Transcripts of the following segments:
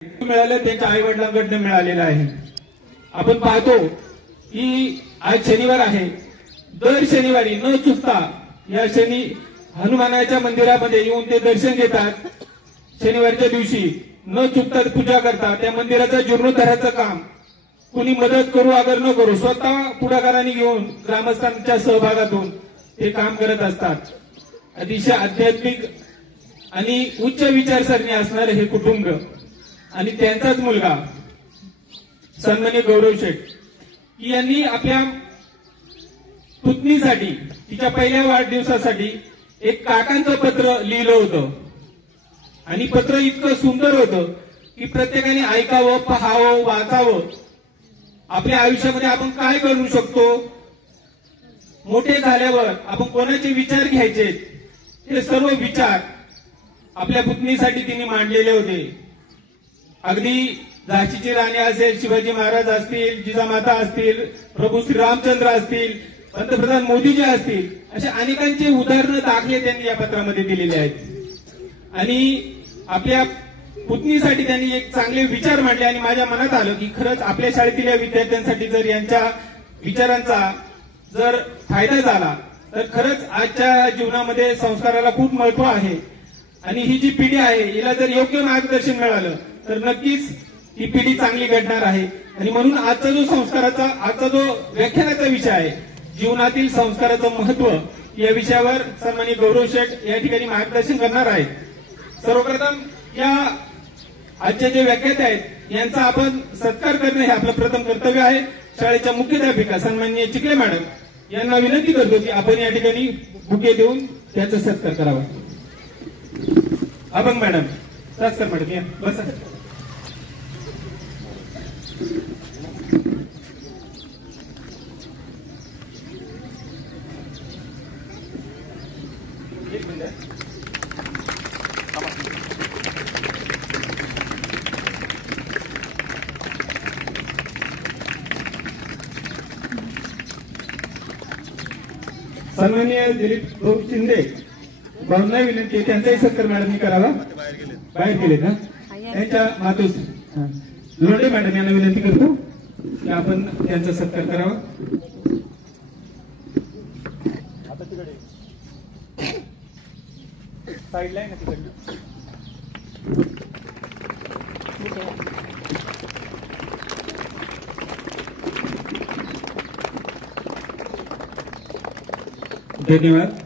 मिळालं त्यांच्या आई वडिलांकडनं मिळालेलं आहे। आपण पाहतो की आज शनिवार आहे, दर शनिवारी न चुकता या शनी हनुमानाच्या मंदिरामध्ये येऊन ते दर्शन घेतात। शनिवारच्या दिवशी न चुकता पूजा करतात। त्या मंदिराचं जीर्णोद्धाराचं काम कुणी मदत करू अगर न करू स्वतः पुढाकाराने घेऊन ग्रामस्थांच्या सहभागातून ते काम करत असतात। अतिशय आध्यात्मिक आणि उच्च विचारसरणी असणारे हे कुटुंब आणि त्यांचाच मुलगा सन्माननीय गौरव शेठ यांनी आपल्या पुतणीसाठी तिच्या पहिल्या वाढदिवसासाठी एक काकांचं पत्र लिहिलं होतं आणि पत्र इतकं सुंदर होतं की प्रत्येकाने ऐकावं, पाहावं, वाचावं। आपल्या आयुष्यामध्ये आपण काय करू शकतो, मोठे झाल्यावर आपण कोणाचे विचार घ्यायचे, हे सर्व विचार आपल्या पुतणीसाठी तिने मांडलेले होते। अगदी झाशीची राणी असेल, शिवाजी महाराज असतील, जिजामाता असतील, प्रभू श्रीरामचंद्र असतील, पंतप्रधान मोदीजी असतील, अशा अनेकांचे उदाहरणं दाखले त्यांनी या पत्रामध्ये दिलेले आहेत। आणि आपल्या पुतणीसाठी त्यांनी एक चांगले विचार मांडले आणि माझ्या मनात आलं की खरंच आपल्या शाळेतील या विद्यार्थ्यांसाठी जर यांच्या विचारांचा जर फायदा झाला तर खरंच आजच्या जीवनामध्ये संस्काराला खूप महत्व आहे। आणि ही जी पिढी आहे हिला जर योग्य मार्गदर्शन मिळालं तर नक्कीच ही पिढी चांगली घडणार आहे। आणि म्हणून आजचा जो व्याख्यानाचा विषय आहे, जीवनातील संस्काराचं महत्व, या विषयावर सन्माननीय गौरव शेठ या ठिकाणी मार्गदर्शन करणार आहेत। सर्वप्रथम या आजच्या जे व्याख्याते आहेत यांचा आपण सत्कार करणं हे आपलं प्रथम कर्तव्य आहे। शाळेच्या मुख्याध्यापिका सन्माननीय चिखले मॅडम यांना विनंती करतो की आपण या ठिकाणी बुके देऊन त्याचा सत्कार करावा। अभंग मॅडम, सत्कार मॅडम या बसा। सन्माननीय दिलीप भाऊ शिंदे भाऊंना विनंती त्यांचाही सत्कार मॅडमनी करावा। बाहेर गेले ना, त्यांच्या मातोस लोंढे मॅडम यांना विनंती करतो की आपण त्यांचा सत्कार करावा। साईडला आहे ना तिकडे। धन्यवाद।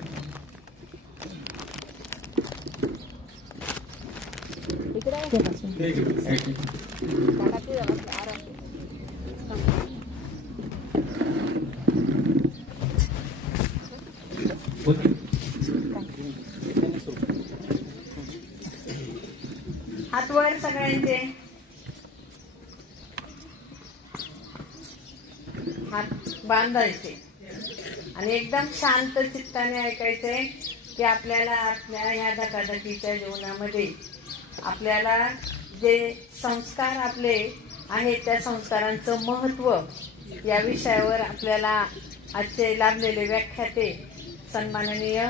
हात वर सगळ्यांचे, हात बांधायचे आणि एकदम शांत चित्ताने ऐकायचे की आपल्याला आपल्या या धकाधकीच्या जीवनामध्ये आपल्याला जे संस्कार आपले आहेत त्या संस्कारांचं महत्व या विषयावर आपल्याला आजचे लाभलेले व्याख्याते सन्माननीय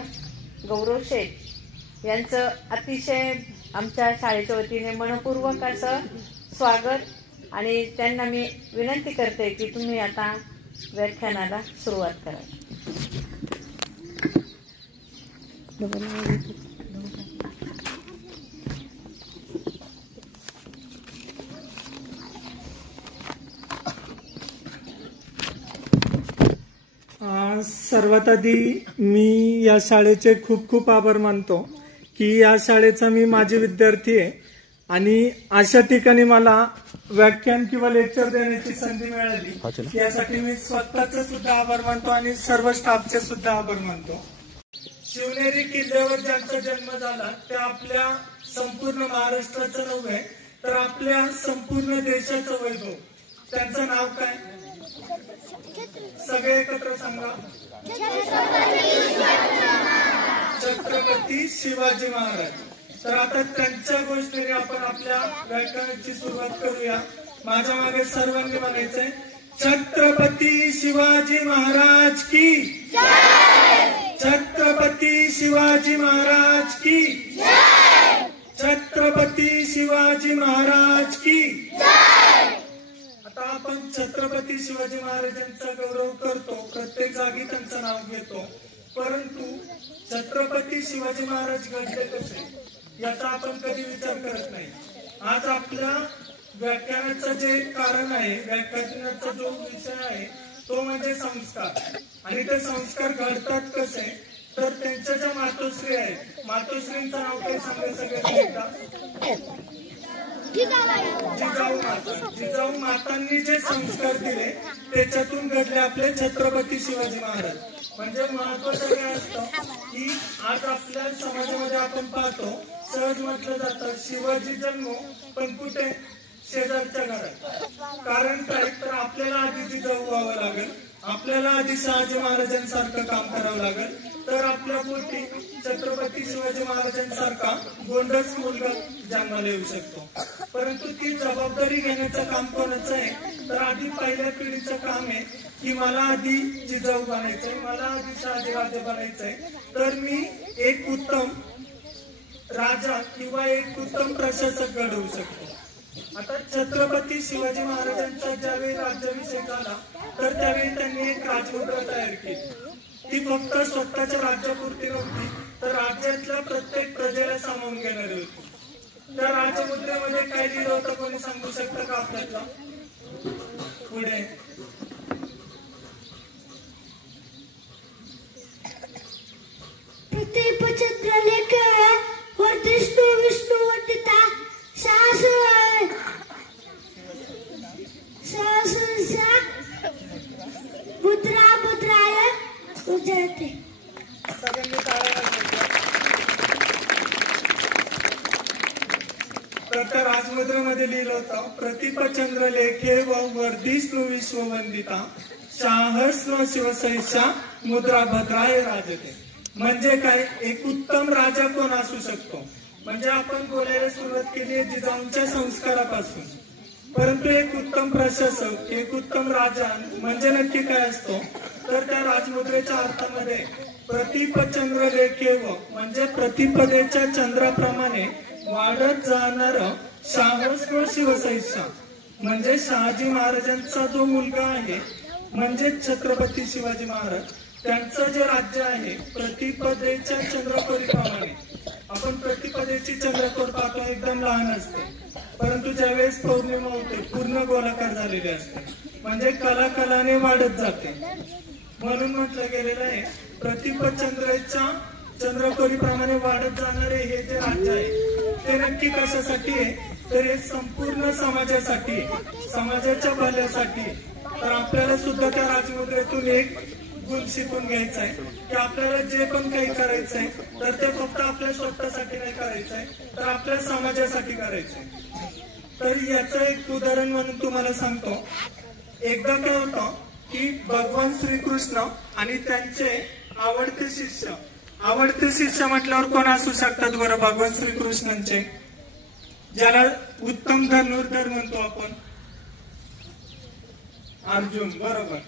गौरव शेठ यांचं अतिशय आमच्या शाळेच्या वतीने मनपूर्वक असं स्वागत। आणि त्यांना मी विनंती करते की तुम्ही आता व्याख्यानाला सुरुवात करा। सर्वात आधी मी या शाळेचे खूप खूप आभार मानतो की या शाळेचा मी माजी विद्यार्थी आहे आणि अशा ठिकाणी मला व्याख्यान किंवा लेक्चर देण्याची संधी मिळाली यासाठी मी स्वतःचे सुद्धा आभार मानतो आणि सर्व स्टाफचे सुद्धा आभार मानतो। शिवनेरी किल्ल्यावर ज्यांचा जन्म झाला ते आपल्या संपूर्ण महाराष्ट्राचं नव्हे तर आपल्या संपूर्ण देशाचं वैभव। त्यांचं नाव काय? सगळे एकत्र सांगा। छत्रपती शिवाजी महाराज। तर आता त्यांच्या गोष्टीने आपण आपल्या व्याख्यानाची सुरुवात करूया। माझ्या मागे सर्वांनी म्हणायचंय छत्रपती शिवाजी महाराज की जय, छत्रपती शिवाजी महाराज की जय, छत्रपती शिवाजी महाराज महाराज की आता आपण छत्रपती शिवाजी महाराजांचा गौरव करतो, प्रत्येक जागी त्यांचं नाव घेतो, परंतु छत्रपती शिवाजी महाराज घडले कसे याचा आपण कधी विचार करत नाही. आज आपल्या व्याख्यानाचं जे कारण आहे, व्याख्यानाचा जो विषय आहे तो म्हणजे संस्कार. आणि ते संस्कार घडतात कसे तर त्यांच्या ज्या मातोश्री आहेत, मातोश्रींचं नाव काही सांगायचं सगळ्यांनी एकदा, जिजाऊ मातांनी जे संस्कार दिले त्याच्यातून घडले आपले छत्रपती शिवाजी महाराज. म्हणजे महत्वाचं काय असतं की आज आपल्या समाजामध्ये आपण पाहतो, सहज म्हटलं जातं शिवाजी जन्म पण कुठे, शेजारच्या घरात. कारण काय तर आपल्याला आधी जिजाऊ व्हावं लागेल, आपल्याला आधी शहाजी महाराजांसारखं काम करावं लागेल, तर आपल्या पोटी छत्रपती शिवाजी महाराजांसारखा गोंडस मुलगा जन्माला येऊ शकतो. परंतु ती जबाबदारी घेण्याचं काम कोणाचं आहे तर आधी पहिल्या पिढीचं काम आहे की मला आधी जिजाऊ बनायचंय, मला आधी शहाजी राजे बनायचंय, तर मी एक उत्तम राजा किंवा एक उत्तम प्रशासक घडवू शकतो. आता छत्रपती शिवाजी महाराजांचा ज्यावेळी राज्याभिषेक झाला तर त्यावेळी त्यांनी एक राजमुद्रा तयार केली. ती फक्त स्वतःच्या राज्यापुरती नव्हती तर राज्यातल्या प्रत्येक प्रजेला सामावून घेणारी होती. त्या राजमुद्रेमध्ये काय लिहिलं होतं कोणी सांगू शकतं का आपल्याला? पुढे प्रतिपचंद्रलेख वर्धिष्णु विष्णु वर्धिता सहस्रशा मुद्रा मुद्राय उजळते. तर त्या राजमुद्रेमध्ये लिहिलं होतं प्रतिपचंद्र लेखे व वर्धिष्णु विश्ववंदिता सहस्र शिवसैषा मुद्रा भद्राय राजते. म्हणजे काय, एक उत्तम राजा कोण असू शकतो. म्हणजे आपण बोलायला सुरुवात केली आहे जिजाऊंच्या संस्कारापासून, परंतु एक उत्तम प्रशासक, एक उत्तम राजा म्हणजे नक्की काय असतो तर त्या राजमुद्रेच्या अर्थामध्ये प्रतिपचंद्र लेखेव म्हणजे प्रतिपदेच्या चंद्राप्रमाणे वाढत जाणार सहस्र शिवसैषा म्हणजे शहाजी महाराजांचा जो मुलगा आहे म्हणजे छत्रपती शिवाजी महाराज, त्यांचं जे राज्य आहे प्रतिपदेच्या चंद्रकोरीप्रमाणे. आपण प्रतिपदेची चंद्रकोर पाहतो एकदम लहान असते, परंतु ज्यावेळेस पौर्णिमा होते पूर्ण गोलाकार झालेली असते, म्हणजे कलाकालाने वाढत जाते. म्हणून म्हटलं गेलेलं आहे प्रतिपचंद्राच्या चंद्रकोरीप्रमाणे वाढत जाणारे हे जे राज्य आहे ते नक्की कशासाठी आहे तर हे संपूर्ण समाजासाठी, समाजाच्या भल्यासाठी. तर आपल्याला सुद्धा त्या राजमुद्रेतून एक गुण शिकून घ्यायचा आहे की आपल्याला जे पण काही करायचंय तर ते फक्त आपल्या स्वतःसाठी नाही करायचंय तर आपल्या समाजासाठी करायचंय. तर याचं एक उदाहरण म्हणून तुम्हाला सांगतो. एकदा काय होतं की भगवान श्रीकृष्ण आणि त्यांचे आवडते शिष्य म्हटल्यावर कोण असू शकतात बरं भगवान श्रीकृष्णांचे, ज्याला उत्तम धनुर्धर म्हणतो आपण, अर्जुन. बरोबर.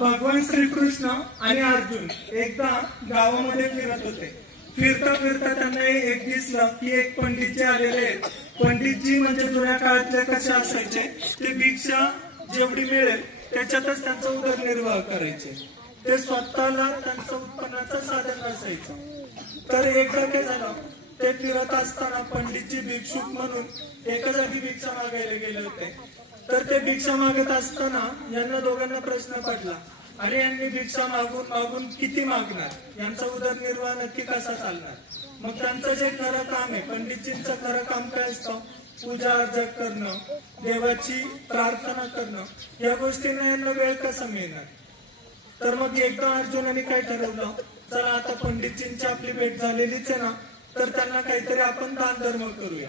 भगवान श्रीकृष्ण आणि अर्जुन एकदा गावामध्ये फिरत होते. फिरता फिरता त्यांना एक दिसलं की एक पंडितजी आलेले आहेत. पंडितजी म्हणजे जुन्या काळातले कसे असायचे ते भिक्षा जेवढी मिळेल त्याच्यातच त्यांचा उदरनिर्वाह करायचे. ते स्वतःला त्यांचं उत्पन्नाचं साधन नसायचं. तर एकदा काय झालं, ते फिरत असताना पंडितजी भिक्षुक म्हणून एका जागी भिक्षा मागायला गेले होते. तर ते भिक्षा मागत असताना यांना दोघांना प्रश्न पडला, अरे यांनी भिक्षा मागून मागून किती मागणार, यांचा उदरनिर्वाह नक्की कसा चालणार. मग त्यांचं जे खरं काम आहे, पंडितजींचं खरं काम काय असतं, पूजा अर्चा करणं, देवाची प्रार्थना करणं, या गोष्टींना यांना वेळ कसा मिळणार. तर मग एकदा अर्जुनाने काय ठरवलं, चला आता पंडितजींची आपली भेट झालेलीच आहे ना, तर त्यांना काहीतरी आपण दान धर्म करूया.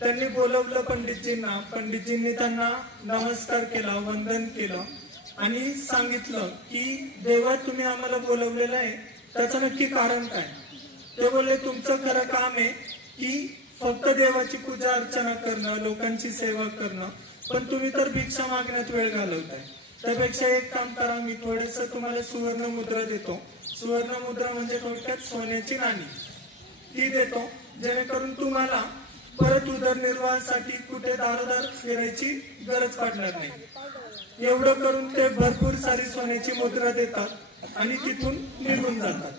त्यांनी बोलवलं पंडितजींना. पंडितजींनी त्यांना नमस्कार केला, वंदन केलं आणि सांगितलं की देवा तुम्ही आम्हाला बोलवलेलं आहे त्याचं नक्की कारण काय. ते बोलले तुमचं खरं काम आहे की फक्त देवाची पूजा अर्चना करणं, लोकांची सेवा करणं, पण तुम्ही तर भिक्षा मागण्यात वेळ घालवताय. त्यापेक्षा एक काम करा, मी थोडस तुम्हाला सुवर्ण मुद्रा देतो. सुवर्ण मुद्रा म्हणजे थोडक्यात सोन्याची नाणी, ती देतो जेणेकरून तुम्हाला परत उदरनिर्वाहासाठी कुठे दारोदार फिरायची गरज पडणार नाही। एवढं करून ते भरपूर सारी सोन्याची मुद्रा देतात आणि तिथून निघून जातात।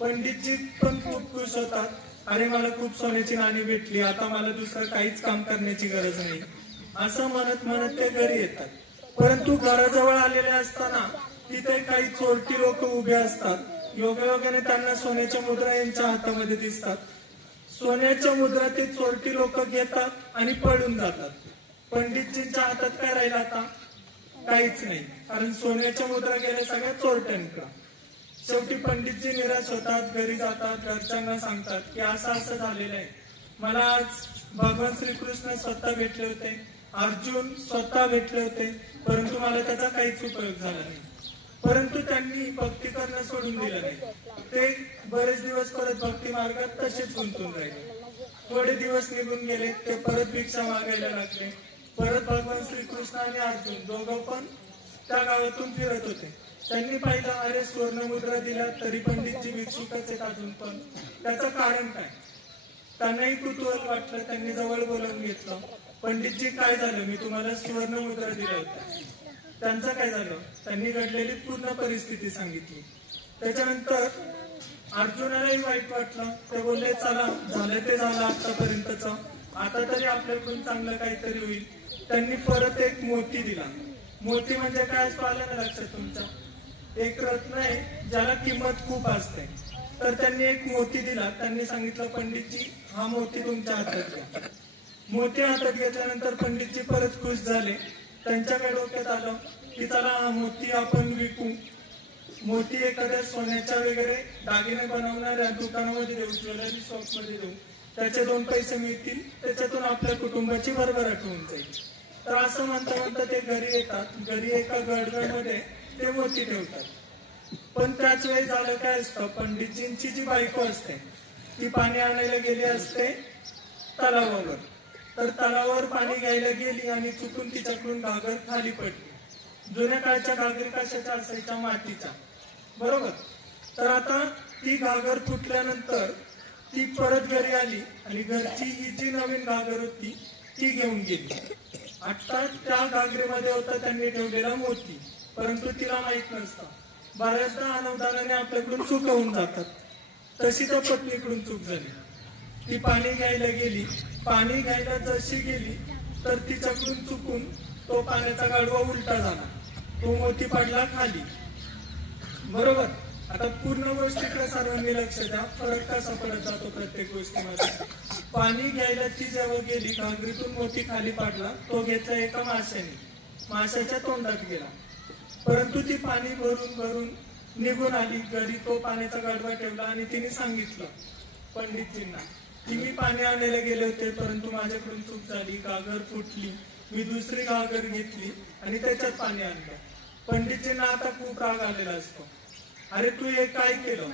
पंडितजी पण खूप खुश होतात, अरे मला खूप सोन्याची नाणी भेटली, आता मला दुसरं काहीच काम करण्याची गरज नाही, असं म्हणत म्हणत ते घरी येतात। परंतु घराजवळ आलेले असताना तिथे काही चोरटी लोक उभे असतात। योगायोगाने त्यांना सोन्याच्या मुद्रा यांच्या हातामध्ये दिसतात। सोन्याच्या मुद्रा ते चोरटी लोक घेतात आणि पळून जातात। पंडितजींच्या हातात काय राहिलं आता? काहीच नाही, कारण सोन्याच्या मुद्रा गेल्या सगळ्या चोरट्यांकडे। शेवटी पंडितजी निराश होतात, घरी जातात, घरच्यांना सांगतात की असं असं झालेलं आहे, मला आज भगवान श्रीकृष्ण स्वतः भेटले होते, अर्जुन स्वतः भेटले होते, परंतु मला त्याचा काहीच उपयोग झाला नाही। परंतु त्यांनी भक्ती करणं सोडून दिलं नाही। ते बरेच दिवस परत भक्ती मार्गात तसेच गुंतून राहिले। थोडे दिवस निघून गेले, ते परत भिक्षा मागायला लागले। परत भगवान श्रीकृष्ण आणि अर्जुन दोघं पण त्या गावातून फिरत होते। त्यांनी पाहिलं, अरे सुवर्णमुद्रा दिला तरी पंडितजी भिक्षुकच आहेत अजून पण, त्याचं कारण काय? त्यांनाही कुतूहल वाटलं, त्यांनी जवळ बोलावून घेतलं, पंडितजी काय झालं, मी तुम्हाला सुवर्णमुद्रा दिला होता, त्यांचं काय झालं? त्यांनी घडलेली पूर्ण परिस्थिती सांगितली। त्याच्यानंतर अर्जुनालाही वाईट वाटलं, ते बोलले चला झालं ते झालं आतापर्यंतच, आता तरी आपल्याकडून चांगलं काहीतरी होईल। त्यांनी परत एक मोती दिला। मोती म्हणजे काय असतो आलं ना लक्षात तुमच्या? एक रत्न आहे ज्याला किंमत खूप असते। तर त्यांनी एक मोती दिला, त्यांनी सांगितलं पंडितजी हा मोती तुमच्या हातात घ्या। मोती हातात घेतल्यानंतर पंडितजी परत खुश झाले। त्यांच्याकडे डोक्यात आलं की चला हा मोती आपण विकू, मोती एखाद्या सोन्याच्या वगैरे दागिने बनवणाऱ्या दुकानामध्ये देऊ, ज्वेलरी शॉप मध्ये देऊ, त्याचे 2 पैसे मिळतील, त्याच्यातून आपल्या कुटुंबाची भरभराट होऊन जाईल। तर असं म्हणता म्हणता ते घरी येतात। घरी एका गडगडमध्ये ते मोती ठेवतात। पण त्याच वेळी झालं काय असतं, पंडितजींची जी बायको असते ती पाणी आणायला गेली असते तलावावर। तर तलावावर पाणी घ्यायला गेली आणि चुकून तिच्याकडून घागर खाली पडली। जुन्या काळच्या घागरी कशाच्या असायच्या? मातीच्या, बरोबर? तर आता ती घागर फुटल्यानंतर ती परत घरी आली आणि घरची ही जी नवीन घागर होती ती घेऊन गेली। आता त्या घागरीमध्ये होता त्यांनी ठेवलेला मोती, परंतु तिला माहित नसतं। बऱ्याचदा अनवधानाने आपल्याकडून चूक होऊन जातात, तशी त्या पत्नीकडून चूक झाली। ती पाणी घ्यायला गेली, पाणी घ्यायला जशी गेली तर तिच्याकडून चुकून तो पाण्याचा गाडवा उलटा झाला, तो मोती पडला खाली, बरोबर? आता पूर्ण गोष्टीकडे सर्वांनी लक्ष द्या, फरक कसा पडत जातो प्रत्येक गोष्टीमध्ये। पाणी घ्यायला ती जेव्हा गेली, घागरीतून मोती खाली पडला, तो घेतला एका माशाने, माशाच्या तोंडात गेला, परंतु ती पाणी भरून भरून निघून आली घरी। तो पाण्याचा गाडवा ठेवला आणि तिने सांगितलं पंडितजींना की मी पाणी आणायला गेले होते, परंतु माझ्याकडून चूक झाली, घागर फुटली, मी दुसरी घागर घेतली आणि त्याच्यात पाणी आणलं। पंडितजींना आता खूप राग आलेला असतो, अरे तू हे काय केलं,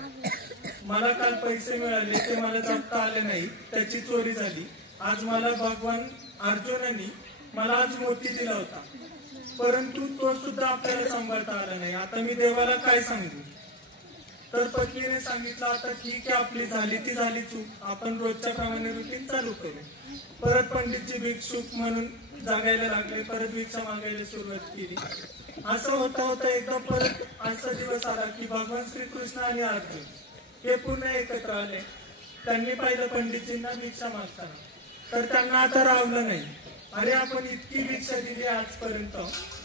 मला काल पैसे मिळाले ते मला जपता आले नाही, त्याची चोरी झाली, आज मला भगवान अर्जुनाने मला आज मोती दिला होता, परंतु तो सुद्धा आपल्याला सांभाळता आला नाही, आता मी देवाला काय सांगू? तर पत्नीने सांगितलं आता ठीक आहे, आपली झाली ती झाली चूक, आपण रोजच्या प्रमाणे रुटीन चालू करू। परत पंडितजी भिक्षुक म्हणून जागायला लागले, परत भिक्षा मागायला सुरुवात केली। असं होता होता एकदा परत असा दिवस आला की भगवान श्रीकृष्ण आणि अर्जुन हे पुन्हा एकत्र आले। त्यांनी पाहिलं पंडितजींना भिक्षा मागताना, तर त्यांना आता रावलं नाही, अरे आपण इतकी भिक्षा दिली आजपर्यंत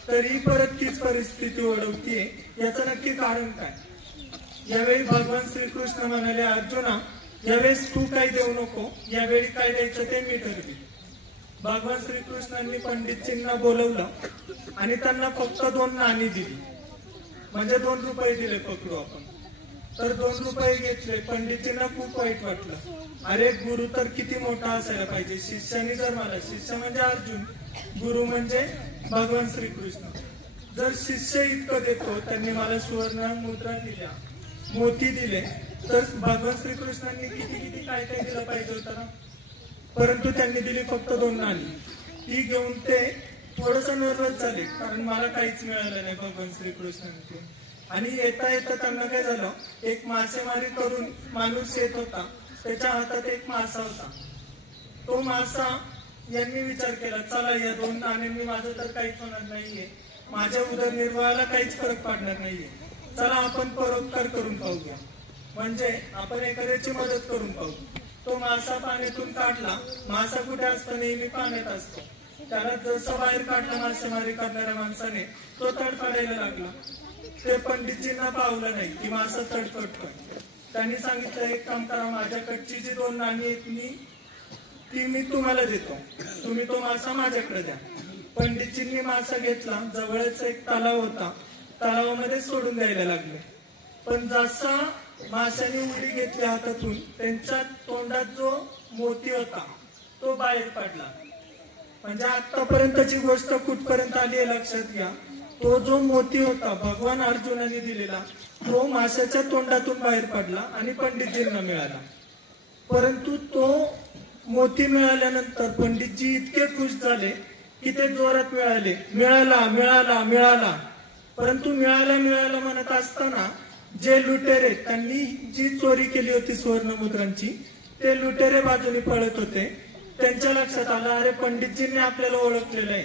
तरी परत तीच परिस्थिती ओढवतीये, याचं नक्की कारण काय? यावेळी भगवान श्रीकृष्ण म्हणाले, अर्जुना यावेळेस तू काही देऊ नको, यावेळी काय द्यायचं ते मी ठरवी। भगवान श्रीकृष्णांनी पंडितजींना बोलवलं आणि त्यांना फक्त 2 नाणी दिली, म्हणजे 2 रुपये दिले पकडू आपण। तर 2 रुपये घेतले, पंडितजींना खूप वाईट वाटलं, अरे गुरु तर किती मोठा असायला पाहिजे, शिष्याने जर मला, शिष्य म्हणजे अर्जुन, गुरु म्हणजे भगवान श्रीकृष्ण, जर शिष्य इतकं देतो, त्यांनी मला सुवर्ण मुद्रा दिल्या, मोती दिले, तर भगवान श्रीकृष्णांनी किती किती काय काय दिलं पाहिजे होतं ना, परंतु त्यांनी दिली फक्त 2 नाणी। ती घेऊन ते थोडस नर्वस झाले, कारण मला काहीच मिळालं नाही भगवान श्रीकृष्णांकडून। आणि येता येता त्यांना काय झालं, एक मासेमारी करून माणूस येत होता, त्याच्या हातात एक मासा होता, तो मासा यांनी विचार केला, चला या 2 नाण्यांनी माझं तर काहीच होणार नाहीये, माझ्या उदरनिर्वाहाला काहीच फरक पडणार नाहीये, चला आपण परोपकार करून पाहूया, म्हणजे आपण एखाद्याची मदत करून पाहू. तो मासा पाण्यातून काढला. मासा कुठे असतो? नेहमी पाण्यात असतो. त्याला जसं बाहेर काढलं मासेमारी करणाऱ्या माणसाने, तो तडफडायला लागला. ते पंडितजींना पावलं नाही की मासा तडफडतोय. त्यांनी सांगितलं, एक काम करा, माझ्याकडची जी 2 नाणी आहेत ती मी तुम्हाला देतो, तुम्ही तो मासा माझ्याकडे द्या. पंडितजींनी मासा घेतला. जवळच एक तलाव होता, तलावामध्ये सोडून द्यायला लागले. पण जसा माशाने उडी घेतली हातातून, त्यांच्या तोंडात जो मोती होता तो बाहेर पडला. म्हणजे आतापर्यंतची गोष्ट कुठपर्यंत आली आहे लक्षात घ्या. तो जो मोती होता भगवान अर्जुनाने दिलेला, तो माशाच्या तोंडातून बाहेर पडला आणि पंडितजींना मिळाला. परंतु तो मोती मिळाल्यानंतर पंडितजी इतके खुश झाले की ते जोरात मिळाला मिळाला मिळाला. परंतु मिळाला म्हणत असताना जे लुटेरे, त्यांनी जी चोरी केली होती सुवर्णमुद्रांची, ते लुटेरे बाजूने पळत होते. त्यांच्या लक्षात आलं, अरे पंडितजींनी आपल्याला ओळखलेलं आहे,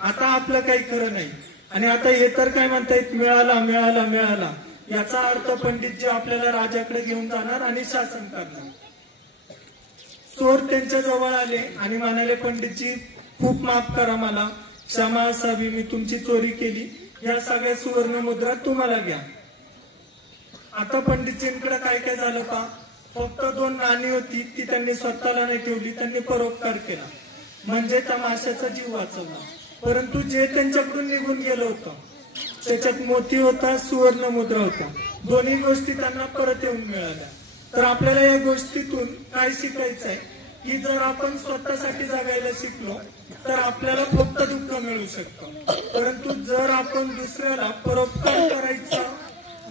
आता आपलं काही खरं नाही. आणि आता हे तर काय म्हणतायत, मिळाला मिळाला मिळाला. याचा अर्थ पंडितजी आपल्याला राजाकडे घेऊन जाणार आणि शासन करणार. चोर त्यांच्या जवळ आले आणि म्हणाले, पंडितजी खूप माफ करा, मला क्षमा असावी, मी तुमची चोरी केली, या सगळ्या सुवर्ण मुद्रा तुम्हाला घ्या. आता पंडितजींकडे काय काय झालं पहा. फक्त 2 नाणी होती, ती त्यांनी स्वतःला नाही ठेवली, त्यांनी परोपकार केला, म्हणजे त्या माशाचा जीव वाचवला. परंतु जे त्यांच्याकडून निघून गेलं होतं त्याच्यात मोती होता, सुवर्ण मुद्रा होता, दोन्ही गोष्टी त्यांना परत येऊन मिळाल्या. तर आपल्याला या गोष्टीतून काय शिकायचं आहे की जर आपण स्वतःसाठी जगायला शिकलो तर आपल्याला फक्त दुःख मिळू शकतं. परंतु जर आपण दुसऱ्याला परोपकार करायचं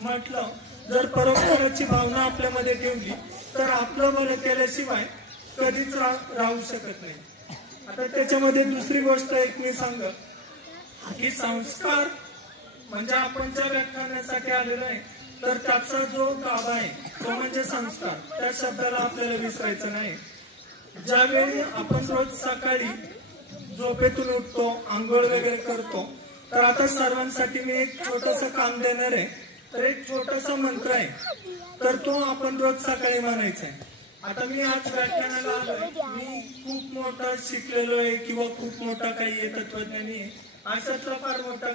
म्हटलं, जर परोपकाराची भावना आपल्यामध्ये ठेवली तर आपलं भलं केल्याशिवाय कधीच राहू शकत नाही. आता त्याच्यामध्ये दुसरी गोष्ट एक मी सांगत की संस्कार म्हणजे आपण ज्या व्याख्यानासाठी आलेलो आहे तर त्याचा जो गाभा आहे तो म्हणजे संस्कार. त्या शब्दाला आपल्याला विसरायचं नाही. ज्यावेळी आपण रोज सकाळी झोपेतून उठतो, आंघोळ वगैरे करतो, तर आता सर्वांसाठी मी एक छोटंसं काम देणार आहे. तर एक छोटासा मंत्र आहे, तर तो आपण रोज सकाळी म्हणायचा आहे. आता मी आज व्याख्यानाला आलोय, मी खूप मोठा शिकलेलो आहे किंवा खूप मोठा काही आहे, तत्वज्ञानी आहे, अशातला फार मोठा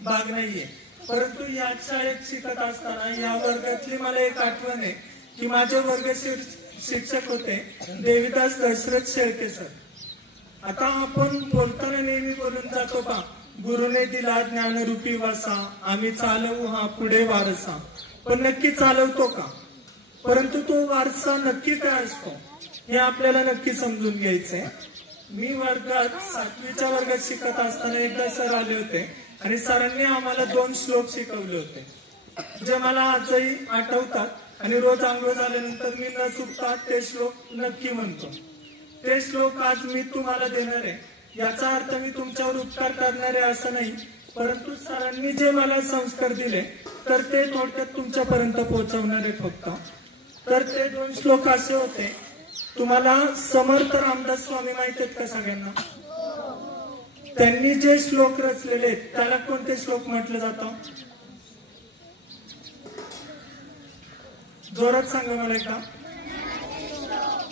भाग नाहीये. परंतु या शाळेत शिकत असताना या वर्गातली मला एक आठवण आहे की माझे वर्ग शिक्षक होते देविदास दशरथ शेळके सर. आता आपण बोलताना नेहमी बोलून जातो का, गुरुने दिला ज्ञानरूपी वासा, आम्ही चालवू हा पुढे वारसा. पण नक्की चालवतो का? परंतु तो वारसा नक्की काय असतो हे आपल्याला नक्की समजून घ्यायचंय. मी वर्गात 7वीच्या वर्गात शिकत असताना एकदा सर आले होते आणि सरांनी आम्हाला 2 श्लोक शिकवले होते जे मला आजही आठवतात. आणि रोज आंघोळ झाल्यानंतर मी न चुकता ते श्लोक नक्की म्हणतो. ते श्लोक आज मी तुम्हाला देणार आहे. याचा अर्थ मी तुमच्यावर उपकार करणार आहे असं नाही, परंतु सरांनी जे मला संस्कार दिले तर ते थोडक्यात तुमच्यापर्यंत पोहोचवणार आहे फक्त. तर ते 2 श्लोक असे होते. तुम्हाला समर्थ रामदास स्वामी माहित आहेत का सगळ्यांना? त्यांनी जे श्लोक रचलेले आहेत त्याला कोणते श्लोक म्हटलं जातं? जोरात सांगा मला एकदा.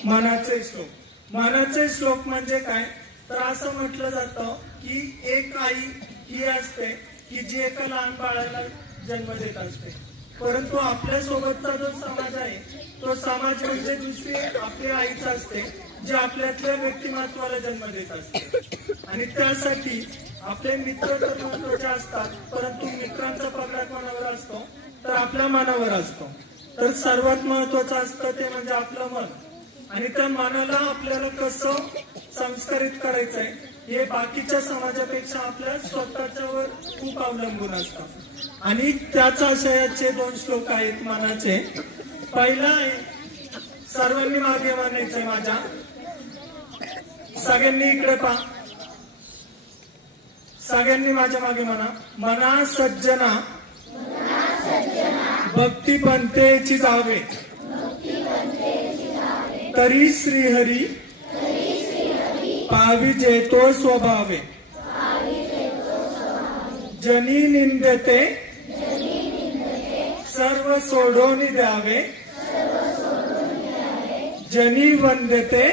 मनाचे श्लोक. मनाचे श्लोक म्हणजे काय, तर असं म्हटलं जातं की एक आई ही असते की जी एका लहान बाळाला जन्म देत असते. परंतु आपल्या सोबतचा जो समाज आहे तो समाज म्हणजे दुसरी आपली आईच असते जी आपल्यातल्या व्यक्तिमत्वाला जन्म देत असते. आणि त्यासाठी आपले मित्र तर महत्वाचे असतात, परंतु मित्रांचा पगडा कोणावर असतो तर आपल्या मनावर असतो. तर सर्वात महत्वाचं असतं ते म्हणजे आपलं मन. आणि त्या मनाला आपल्याला कसं संस्कारित करायचंय हे बाकीच्या समाजापेक्षा आपल्या स्वतःच्यावर खूप अवलंबून असतं. आणि त्याच आशयाचे 2 श्लोक आहेत मनाचे. पहिला आहे, सर्वांनी मागे म्हणायचंय माझ्या, सगळ्यांनी इकडे पहा, सगळ्यांनी माझ्या मागे म्हणा. मना सज्जना भक्ती पंथेची जावे, तरी श्रीहरी पाविजे तो स्वभावे जनी निंदते सर्व सोडून द्यावे जनी वंदते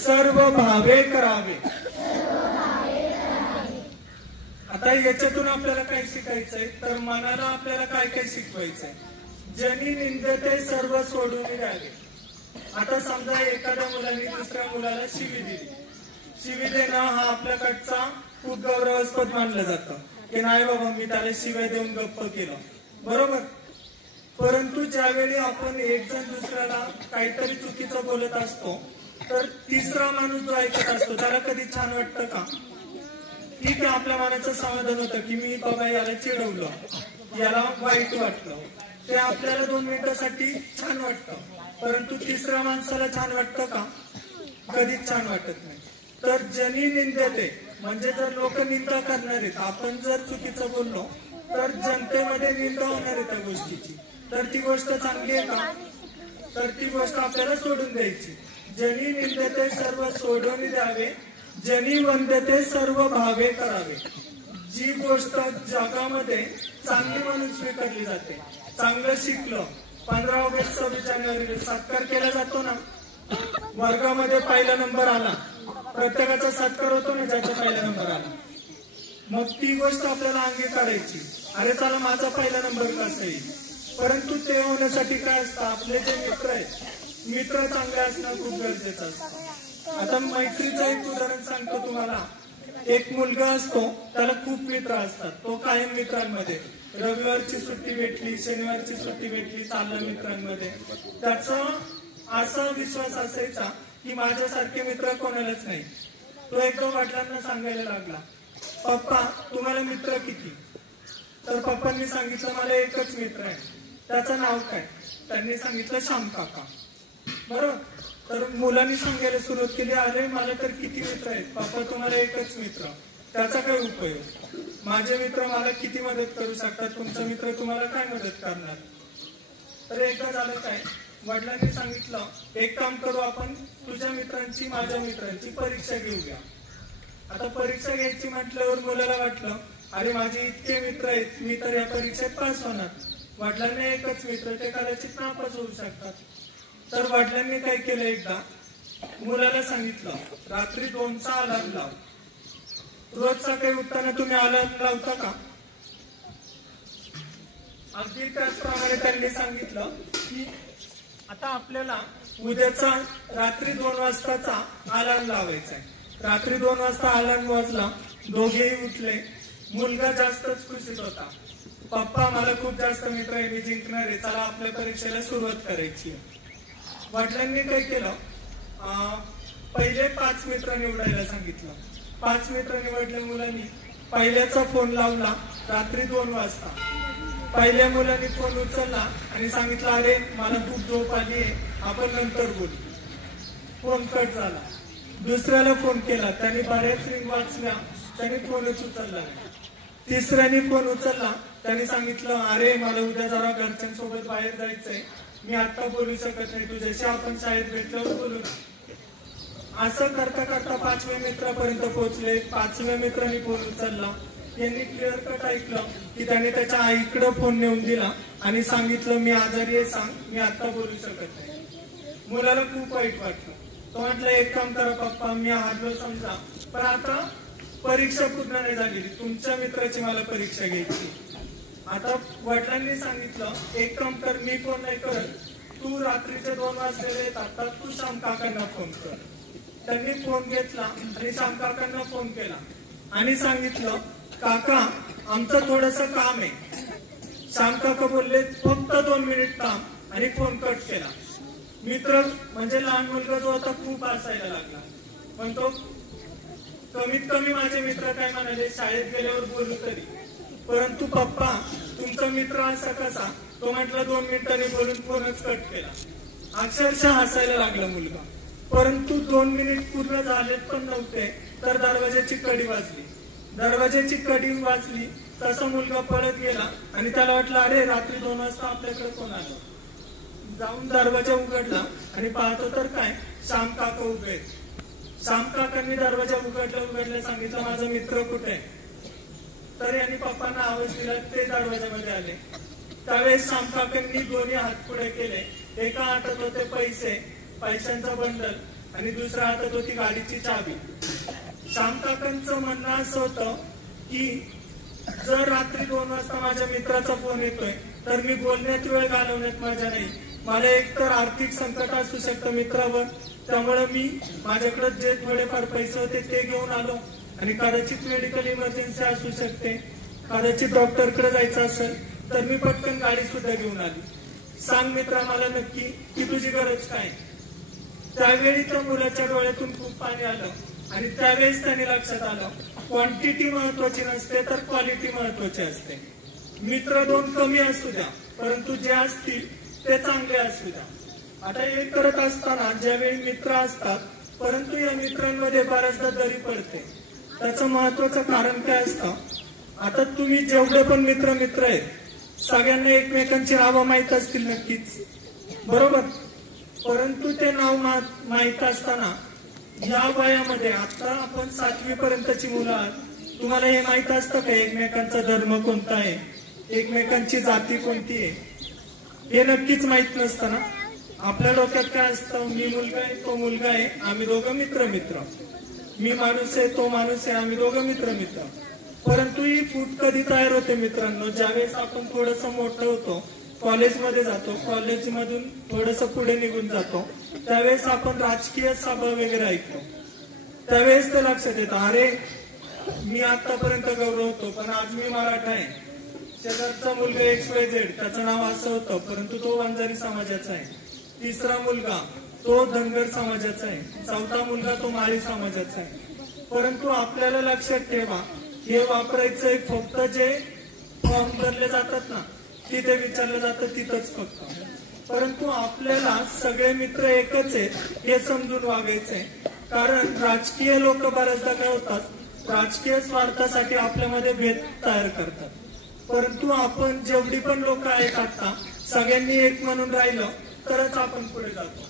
सर्व भावे करावे. आता याच्यातून आपल्याला काय शिकायचंय तर मनाला आपल्याला काय काय शिकवायचंय. जनी निंदते सर्व सोडून द्यावे. आता समजा एखाद्या मुलाने दुसऱ्या मुलाला शिवी दिली. शिवी देणं हा आपल्याकडचा खूप गौरवास्पद मानलं जातं की नाही बाबा मी त्याला शिव्या देऊन गप्प केलं, बरोबर. परंतु ज्यावेळी आपण एक जण दुसऱ्याला काहीतरी चुकीचं बोलत असतो तर तिसरा माणूस जो ऐकत असतो त्याला कधी छान वाटतं का? ठीक आहे, आपल्या मनाचं समाधान होतं की मी बाबा याला चिडवलं, याला वाईट वाटलं, ते आपल्याला 2 मिनिटासाठी छान वाटतं. परंतु तिसऱ्या माणसाला छान वाटतं का? कधीच छान वाटत नाही. तर जनी निंदते म्हणजे जर लोक निंदा करणार आहेत, आपण जर चुकीचं बोललो तर जनतेमध्ये निंदा होणार आहे त्या गोष्टीची, तर ती गोष्ट चांगली आहे का? तर ती गोष्ट आपल्याला सोडून द्यायची. जनी निंदते सर्व सोडून द्यावे जनी वंदते सर्व भावे करावे. जी गोष्ट जगामध्ये चांगली म्हणून स्वीकारली जाते, चांगलं शिकलं, 15 ऑगस्ट 26 जानेवारीला सत्कार केला जातो ना, वर्गामध्ये पहिला नंबर आला, प्रत्येकाचा सत्कार होतो ना ज्याचा पहिला नंबर आला, मग ती गोष्ट आपल्याला अंगीकारायची. अरे चला माझा पहिला नंबर कसा येईल. परंतु ते होण्यासाठी काय असतं, आपले जे मित्र आहेत, मित्र चांगले असणं खूप गरजेचं असतं. आता मैत्रीचं एक उदाहरण सांगतो तुम्हाला. एक मुलगा असतो, त्याला खूप मित्र असतात, तो कायम मित्रांमध्ये, रविवारची सुट्टी भेटली, शनिवारची सुट्टी भेटली, चालला मित्रांमध्ये. त्याचा असा विश्वास असायचा की माझ्यासारखे मित्र कोणालाच नाही. तो एकदा वडिलांना सांगायला लागला, पप्पा तुम्हाला मित्र किती? तर पप्पांनी सांगितलं मला एकच मित्र आहे. त्याचं नाव काय? त्यांनी सांगितलं श्याम काका. बरोबर. तर मुलांनी सांगायला सुरुवात केली, अरे मला तर किती मित्र आहेत पप्पा, तुम्हाला एकच मित्र, त्याचा काय उपयोग? माझे मित्र मला किती मदत करू शकतात, तुमचा मित्र तुम्हाला काय मदत करणार? तर एकदा झालं काय, वडिलांनी सांगितलं एक काम करू आपण, तुझ्या मित्रांची माझ्या मित्रांची परीक्षा घेऊया. आता परीक्षा घ्यायची म्हटल्यावर मुलाला वाटलं अरे माझे इतके मित्र आहेत, मी तर या परीक्षेत पास होणार. वडिलांनी एकच मित्र, ते कदाचित नापास होऊ शकतात. तर वडिलांनी काय केलं, एकदा मुलाला सांगितलं रात्री 2चा अलार्म लाव. रोज सकाळी उठताना तुम्ही अलार्म लावता का? अगदी त्याचप्रमाणे त्यांनी सांगितलं की आता आपल्याला उद्याचा रात्री 2 वाजताचा अलार्म लावायचा आहे. रात्री 2 वाजता अलार्म वाजला, दोघेही उठले. मुलगा जास्तच खुशीत होता, पप्पा मला खूप जास्त मित्र आहे, मी जिंकणार आहे, चला आपल्या परीक्षेला सुरुवात करायची. वडिलांनी काय केलं, पहिले 5 मित्र निवडायला सांगितलं. 5 मित्र निवडले मुलांनी. पहिल्याचा फोन लावला रात्री 2 वाजता. पहिल्या मुलांनी फोन उचलला आणि सांगितलं अरे मला खूप झोप आली आहे, आपण नंतर बोलू. फोन कट झाला. दुसऱ्याला फोन केला, त्याने बऱ्याच रिंग वाचल्या, त्याने फोनच उचलला. तिसऱ्याने फोन उचलला, त्याने सांगितलं अरे मला उद्या जरा घरच्यांसोबत बाहेर जायचंय, मी आता बोलू शकत नाही तुझ्याशी, आपण शाळेत भेटल्यावर बोलू. असं करता करता 5व्या मित्रापर्यंत पोहोचले. 5व्या मित्राने फोन उचलला. यांनी क्लिअर कट ऐकलं की त्याने त्याच्या आईकडे फोन नेऊन दिला आणि सांगितलं मी आजारी आहे, सांग, मी आता बोलू शकत नाही. मुलाला खूप वाईट वाटलं. तो म्हटलं एक काम करा पप्पा, मी हारलो समजा, पण आता परीक्षा पूर्ण नाही झालेली, तुमच्या मित्राची मला परीक्षा घ्यायची. आता वडिलांनी सांगितलं एक काम कर, मी फोन नाही करत, तू रात्रीचे 2 वाजलेले आहेत, आता तू श्याम काकांना फोन कर. त्यांनी फोन घेतला आणि श्याम काकांना फोन केला आणि सांगितलं काका आमचं थोडंसं काम आहे. श्याम काका बोलले फक्त 2 मिनिट काम, आणि फोन कट केला. मित्र म्हणजे लहान मुलगा जो होता खूप हसायला लागला, पण तो कमीत कमी माझे मित्र काय म्हणाले शाळेत गेल्यावर बोलू तरी, परंतु पप्पा तुमचा मित्र असा कसा? तो म्हटला 2 मिनिटांनी बोलून फोनच कट केला. अक्षरशः हसायला लागला मुलगा. परंतु 2 मिनिट पूर्ण झालेत पण नव्हते तर दरवाजाची कडी वाजली. दरवाजाची कडी वाजली तसा मुलगा पळत गेला आणि त्याला वाटलं अरे रात्री 2 वाजता आपल्याकडे कोण आलं. जाऊन दरवाजा उघडला आणि पाहतो तर काय, श्याम काका उभे. श्याम काकांनी दरवाजा उघडल्या सांगितलं माझा मित्र कुठे आहे. तर यांनी पप्पांना आवाज दिला, ते दरवाजामध्ये आले. त्यावेळेस श्याम काकांनी दोन्ही हात पुढे केले. एका हातात होते पैशांचा बंडल आणि दुसऱ्या हातात होती गाडीची चावी. श्याम काकांचं म्हणणं असं होतं की जर रात्री 2 वाजता माझ्या मित्राचा फोन येतोय तर मी बोलण्यात वेळ घालवण्यात मजा नाही. मला एकतर आर्थिक संकट असू शकतं मित्रावर, त्यामुळे मी माझ्याकडे जे थोडेफार पैसे होते ते घेऊन आलो. आणि कदाचित मेडिकल इमर्जन्सी असू शकते, कदाचित डॉक्टरकडे जायचं असेल तर मी पटकन गाडी सुद्धा घेऊन आली. सांग मित्रा मला नक्की की तुझी गरज काय. त्यावेळी त्या मुलाच्या डोळ्यातून खूप पाणी आलं आणि त्यावेळेस त्यांनी लक्षात आलं क्वांटिटी महत्वाची नसते तर क्वालिटी महत्वाची असते. मित्र 2 कमी असू द्या परंतु जे असतील ते चांगले असू द्या. आता हे करत असताना ज्यावेळी मित्र असतात परंतु या मित्रांमध्ये बऱ्याचदा दरी पडते. त्याचं महत्वाचं कारण काय असतं, आता तुम्ही जेवढे पण मित्र आहेत सगळ्यांना एकमेकांची नावं माहीत असतील नक्कीच, बरोबर. परंतु ते नाव माहीत असताना या वयामध्ये आता आपण 7वी पर्यंतची मुलं आहात, तुम्हाला हे माहित असतं का एकमेकांचा धर्म कोणता आहे, एकमेकांची जाती कोणती आहे, हे नक्कीच माहित नसतं ना. आपल्या डोक्यात काय असतं, मी मुलगा आहे तो मुलगा आहे, आम्ही दोघं मित्र. मी माणूस आहे तो माणूस आहे, आम्ही दोघं मित्र. परंतु ही फूट कधी तयार होते मित्रांनो, ज्यावेळेस आपण थोडस मोठं होतो, कॉलेजमध्ये जातो, कॉलेजमधून थोडस पुढे निघून जातो, त्यावेळेस आपण राजकीय सभा वगैरे ऐकतो. त्यावेळेस ते लक्षात येतं, अरे मी आतापर्यंत गौरव होतो पण आज मी मराठा आहे. शेजारचा मुलगा XYZ त्याचं नाव असं होतं परंतु तो वंजारी समाजाचा आहे. 3रा मुलगा तो धनगर समाजाचा आहे. 4था मुलगा तो माळी समाजाचा आहे. परंतु आपल्याला लक्षात ठेवा, हे वापरायचंय फक्त जे फॉर्म भरले जातात ना तिथे विचारलं जातं तिथंच फक्त. परंतु आपल्याला सगळे मित्र एकच आहेत हे समजून वागायचंय. कारण राजकीय लोक बऱ्याचदा काय होतात, राजकीय स्वार्थासाठी आपल्यामध्ये भेद तयार करतात. परंतु आपण जेवढी पण लोक आहेत आता सगळ्यांनी एक म्हणून राहिलं तरच आपण पुढे जातो.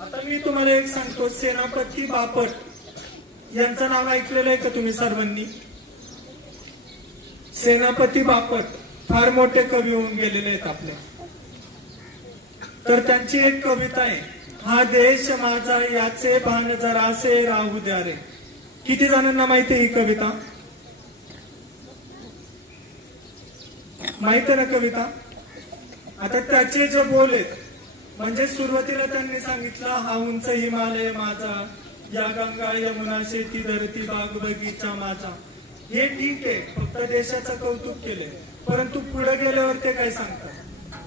आता मी तुम्हाला एक सांगतो, सेनापती बापट यांचं नाव ऐकलेलं आहे का तुम्ही सर्वांनी. सेनापती बापट फार मोठे कवी होऊन गेलेले आहेत आपले. तर त्यांची एक कविता आहे, हा देश माझा याचे भान जरासे राहू द्या रे. किती जणांना माहिती आहे ही कविता, माहित आहे ना कविता. आता त्याचे जे बोल आहेत, म्हणजे सुरुवातीला त्यांनी सांगितलं हा उंच हिमालय माझा, या गंगा यमुना शेती धरती बाग बगीचा माझा. हे ठीक आहे, फक्त देशाचं कौतुक केले. परंतु पुढे गेल्यावर ते काय सांगतात,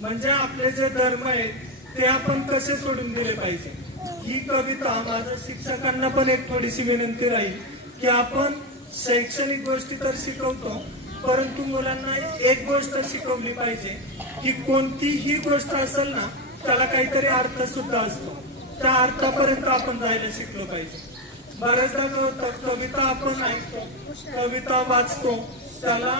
म्हणजे आपले जे धर्म आहेत ते आपण कसे सोडून दिले पाहिजे. ही कविता माझ्या शिक्षकांना पण एक थोडीशी विनंती राहील की आपण शैक्षणिक गोष्टी तर शिकवतो परंतु मुलांना एक गोष्ट शिकवली पाहिजे की कोणतीही गोष्ट असेल ना त्याला काहीतरी अर्थ सुद्धा असतो, त्या अर्थापर्यंत आपण जायला शिकलो पाहिजे. बऱ्याचदा काय होतं, कविता आपण ऐकतो, कविता वाचतो, त्याला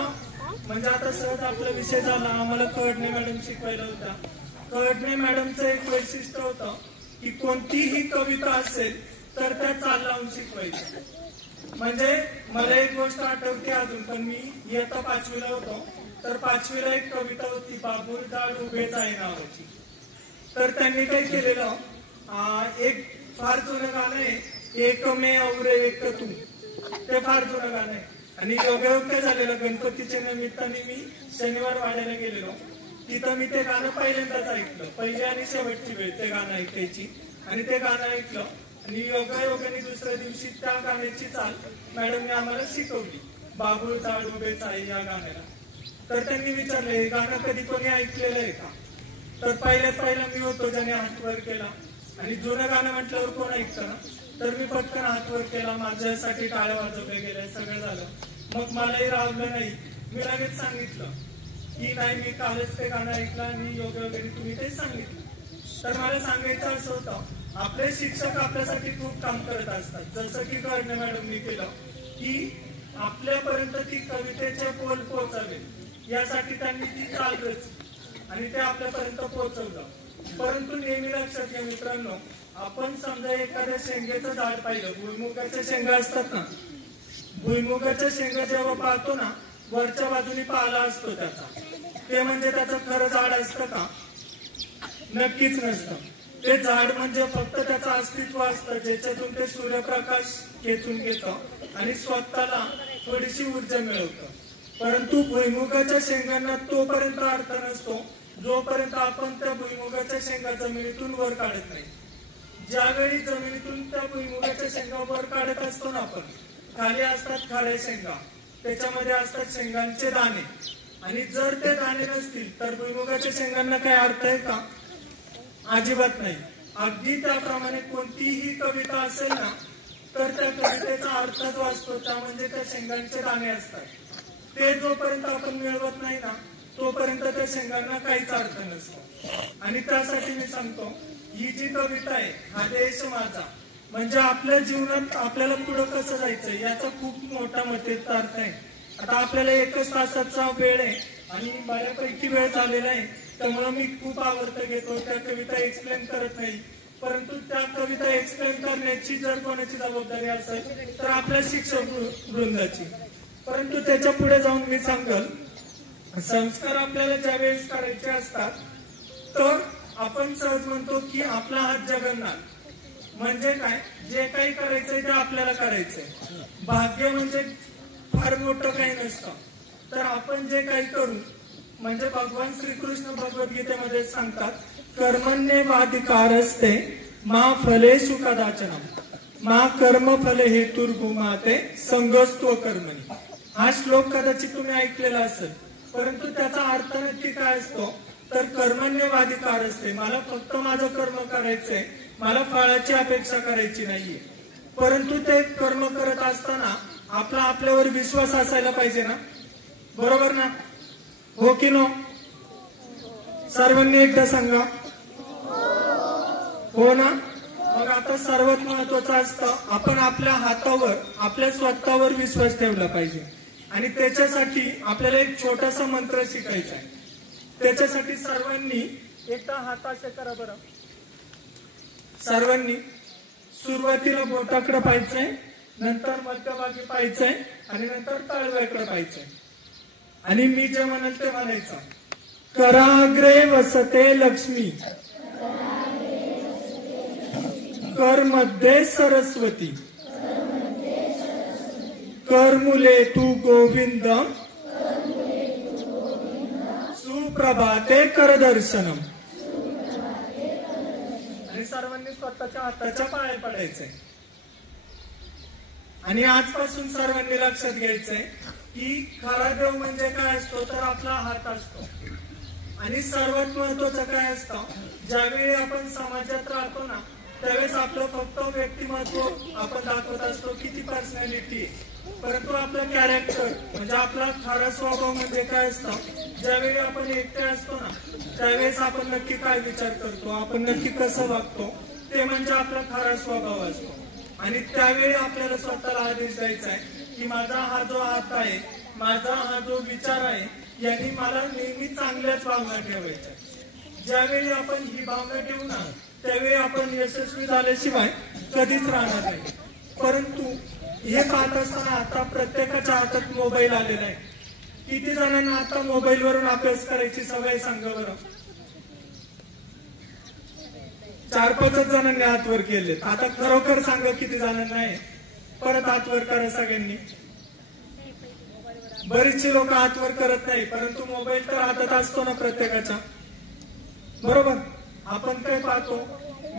म्हणजे आता सहज आपला विषय झाला, आम्हाला कळडणे मॅडम शिकवायला होता. कळडणे मॅडमचं एक वैशिष्ट्य होतं की कोणतीही कविता असेल तर त्या चाल लावून शिकवायची. म्हणजे मला एक गोष्ट आठवते अजून, पण मी इयत्ता 5वीला होतो तर 5वीला एक कविता होती बाबूल झाड उभेच आहे नावाची. तर त्यांनी काय केलेलं, एक फार जुनं गाणं आहे, एक मे औरे एक तू, ते फार जुनं गाणं आहे. आणि योगायोग काय झालेलं, गणपतीच्या निमित्ताने मी शनिवार वाड्याला गेलेलो, तिथं मी ते गाणं पहिल्यांदाच ऐकलं, पहिली आणि शेवटची वेळ ते गाणं ऐकायची. आणि ते गाणं ऐकलं आणि योगायोगाने दुसऱ्या दिवशी त्या गाण्याची चाल मॅडमने आम्हाला शिकवली, बाबूळ झाड उभेच आहे या गाण्याला. तर त्यांनी विचारलं हे गाणं कधी कोणी ऐकलेलं आहे का. तर पहिला मी होतो ज्याने हात वर केला. आणि जुनं गाणं म्हटल्यावर कोण ऐकतं ना, तर मी पटकन हात वर केला, माझ्यासाठी टाळ्या वाजवल्या गेल्या, सगळं झालं. मग मलाही राहलं नाही, मी लगेच सांगितलं की नाही मी कालच ते गाणं ऐकलं आणि योगायोगाने तुम्ही ते सांगितलं. तर मला सांगायचं असं होतं, आपले शिक्षक आपल्यासाठी खूप काम करत असतात, जसं की कळणे मॅडमनी केलं की आपल्यापर्यंत ती कवितेचे बोल पोहोचावे यासाठी त्यांनी ती चाल रचली आणि ते आपल्यापर्यंत पोहोचवलं. परंतु नेहमी लक्षात घ्या मित्रांनो, आपण समजा एखाद्या शेंगेचं झाड पाहिलं, भुईमुगाच्या शेंगा असतात ना, भुईमुगाच्या शेंगा जेव्हा पाहतो ना, वरच्या बाजूने पाला असतो त्याचा, ते म्हणजे त्याचं खरं झाड असतं का? नक्कीच नसतं. ते झाड म्हणजे फक्त त्याचं अस्तित्व असतं, ज्याच्यातून ते सूर्यप्रकाश खेचून घेतं आणि स्वतःला थोडीशी ऊर्जा मिळवतं. परंतु भुईमुगाच्या शेंगांना तोपर्यंत अर्थ नसतो जोपर्यंत आपण त्या भुईमुगाच्या शेंगा जमिनीतून वर काढत नाही. ज्यावेळी जमिनीतून त्या भुईमुगाच्या शेंगा वर काढत असतो ना आपण, खाली असतात खाऱ्या शेंगा, त्याच्यामध्ये असतात शेंगांचे दाणे, आणि जर ते दाणे नसतील तर भुईमुगाच्या शेंगांना काय अर्थ आहे का? अजिबात नाही. अगदी त्याप्रमाणे कोणतीही कविता असेल ना, तर त्या कवितेचा अर्थच वाचतो त्या म्हणजे त्या शेंगांचे दाणे असतात. ते जोपर्यंत आपण मिळवत नाही ना, तोपर्यंत त्या शेंगांना काहीच अर्थ नसतो. आणि त्यासाठी मी सांगतो, ही जी कविता आहे, हा देश माझा, म्हणजे आपल्या जीवनात आपल्याला पुढे कसं जायचं याचा खूप मोठा अर्थ आहे. आता आपल्याला 1 तासाचा वेळ आहे आणि बऱ्यापैकी वेळ झालेला आहे, त्यामुळे मी खूप आवर्त घेतो, त्या कविता एक्सप्लेन करत नाही. परंतु त्या कविता एक्सप्लेन करण्याची जर कोणाची जबाबदारी असेल तर आपल्या शिक्षक वृंदाची. परंतु त्याच्या पुढे जाऊन मी सांगल, संस्कार आपल्याला ज्या वेळेस करायचे असतात तर आपण सहज म्हणतो की आपला हात जगन्नाथ. म्हणजे काय? जे काही करायचंय ते आपल्याला करायचंय. भाग्य म्हणजे फार मोठं काही नसतं. तर आपण जे काही करू, म्हणजे भगवान श्रीकृष्ण भगवद्गीतेमध्ये सांगतात, कर्मण्येवाधिकारस्ते मा फलेषु कदाचन मा कर्म फले हेतुर्भूमाते संगस्त्व कर्मणी. हा श्लोक कदाचित तुम्ही ऐकलेला असेल, परंतु त्याचा अर्थ नक्की काय असतो तर कर्मण्येवाधिकार असते, मला फक्त माझं कर्म करायचंय, मला फळाची अपेक्षा करायची नाहीये. परंतु ते कर्म करत असताना आपला आपल्यावर विश्वास असायला पाहिजे ना, बरोबर ना? हो की नो? सर्वांनी एकदा सांगा हो ना. मग आता सर्वात महत्वाचं असतं, आपण आपल्या हातावर, आपल्या स्वतःवर विश्वास ठेवला पाहिजे. आणि त्याच्यासाठी आपल्याला एक छोटासा मंत्र शिकायचा आहे. त्याच्यासाठी सर्वांनी एकदा हात असे करा बरं. सर्वांनी सुरुवातीला बोटाकडे पाहायचंय, नंतर मध्यभागी पाहायचंय आणि नंतर तळव्याकडे पाहायचंय. आणि मी जे म्हणाल ते म्हणायचं, कराग्रे वसते लक्ष्मी, कर मध्ये सरस्वती, करमुले तू गोविंद, सुप्रभाते करदर्शनम. आणि सर्वांनी स्वतःच्या हाताच्या पाया पडायचंय. आणि आजपासून सर्वांनी लक्षात घ्यायचंय की खरा देव म्हणजे काय असतो तर आपला हात असतो. आणि सर्वात महत्वाचं काय असतं, ज्यावेळी आपण समाजात राहतो ना, त्यावेळेस आपलं फक्त व्यक्तिमत्व आपण दाखवत असतो, किती पर्सनॅलिटी आहे. परंतु आपलं कॅरेक्टर म्हणजे आपला खरा स्वभाव म्हणजे काय असतं, ज्यावेळी आपण एकटे असतो ना, त्यावेळेस आपण नक्की काय विचार करतो, आपण नक्की कसं वागतो, ते म्हणजे आपला खरा स्वभाव असतो. आणि त्यावेळी आपल्याला स्वतःला आदेश द्यायचा आहे की माझा हा जो हात आहे, माझा हा जो विचार आहे, यांनी मला नेहमी चांगल्याच भावना ठेवायच्या. ज्यावेळी आपण ही भावना ठेवू ना, त्यावेळी आपण यशस्वी झाल्याशिवाय कधीच राहणार नाही. परंतु हे पाहत असताना आता प्रत्येकाच्या हातात मोबाईल आलेला आहे. किती जणांना आता मोबाईलवरून अभ्यास करायची सवय सांगा बरं? 4-5 जणांनी हात वर केले. आता खरोखर सांगा किती जणांना आहे? परत हात वर करा सगळ्यांनी. बरीचशी लोक हात वर करत नाही, परंतु मोबाईल तर हातात असतो ना प्रत्येकाच्या, बरोबर? आपण काय पाहतो?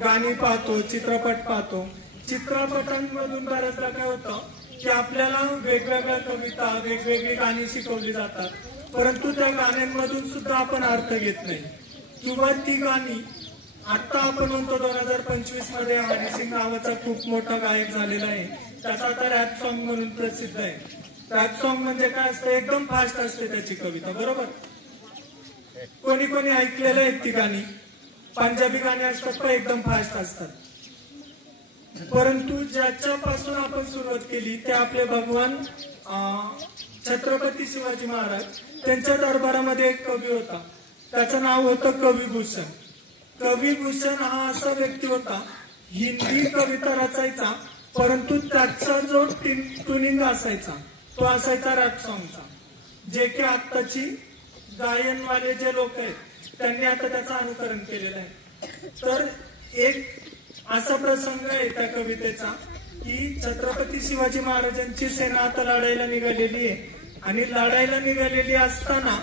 गाणी पाहतो, चित्रपट पाहतो. चित्रपटांमधून बऱ्याचदा काय होतं की आपल्याला वेगवेगळ्या कविता, वेगवेगळी गाणी शिकवली जातात, परंतु त्या गाण्यांमधून सुद्धा आपण अर्थ घेत नाही. किंवा ती गाणी आता आपण म्हणतो 2025 मध्ये हनी सिंग नावाचा खूप मोठा गायक झालेला आहे, त्याचा आता रॅप सॉन्ग म्हणून प्रसिद्ध आहे. रॅप सॉन्ग म्हणजे काय असतं, एकदम फास्ट असते त्याची कविता, बरोबर? कोणी कोणी ऐकलेलं आहे ती गाणी? पंजाबी गाणी असतात पण एकदम फास्ट असतात. परंतु ज्याच्यापासून आपण सुरुवात केली ते आपले भगवान छत्रपती शिवाजी महाराज, त्यांच्या दरबारामध्ये एक कवी होता, त्याचं नाव होतं कविभूषण. कविभूषण हा असा व्यक्ती होता हिंदी कविता रचायचा, परंतु त्याचा जो ट्युनिंग असायचा तो असायचा रॅप सॉंगचा, जे की आत्ताची गायनवाले जे लोक आहेत त्यांनी आता त्याचं अनुकरण केलेलं आहे. तर एक असा प्रसंग आहे त्या कवितेचा की छत्रपती शिवाजी महाराजांची सेना आता लढायला निघालेली आहे आणि लढायला निघालेली असताना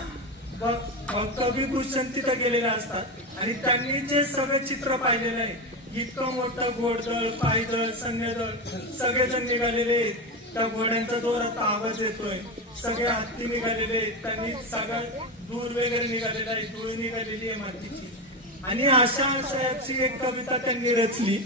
कवी भूषण तिथं गेलेले असतात आणि त्यांनी जे सगळं चित्र पाहिलेलं आहे, इतकं मोठं घोडदळ, पायदळ, सैन्यदळ सगळेजण निघालेले आहेत. त्या घोड्यांचा जोरात आवाज येतोय, सगळे हत्ती निघालेले आहेत, त्यांनी सगळं दूर वगैरे निघालेला आहे, धूळ निघालेली आहे मातीची. आणि अशा आशयाची एक कविता त्यांनी रचली.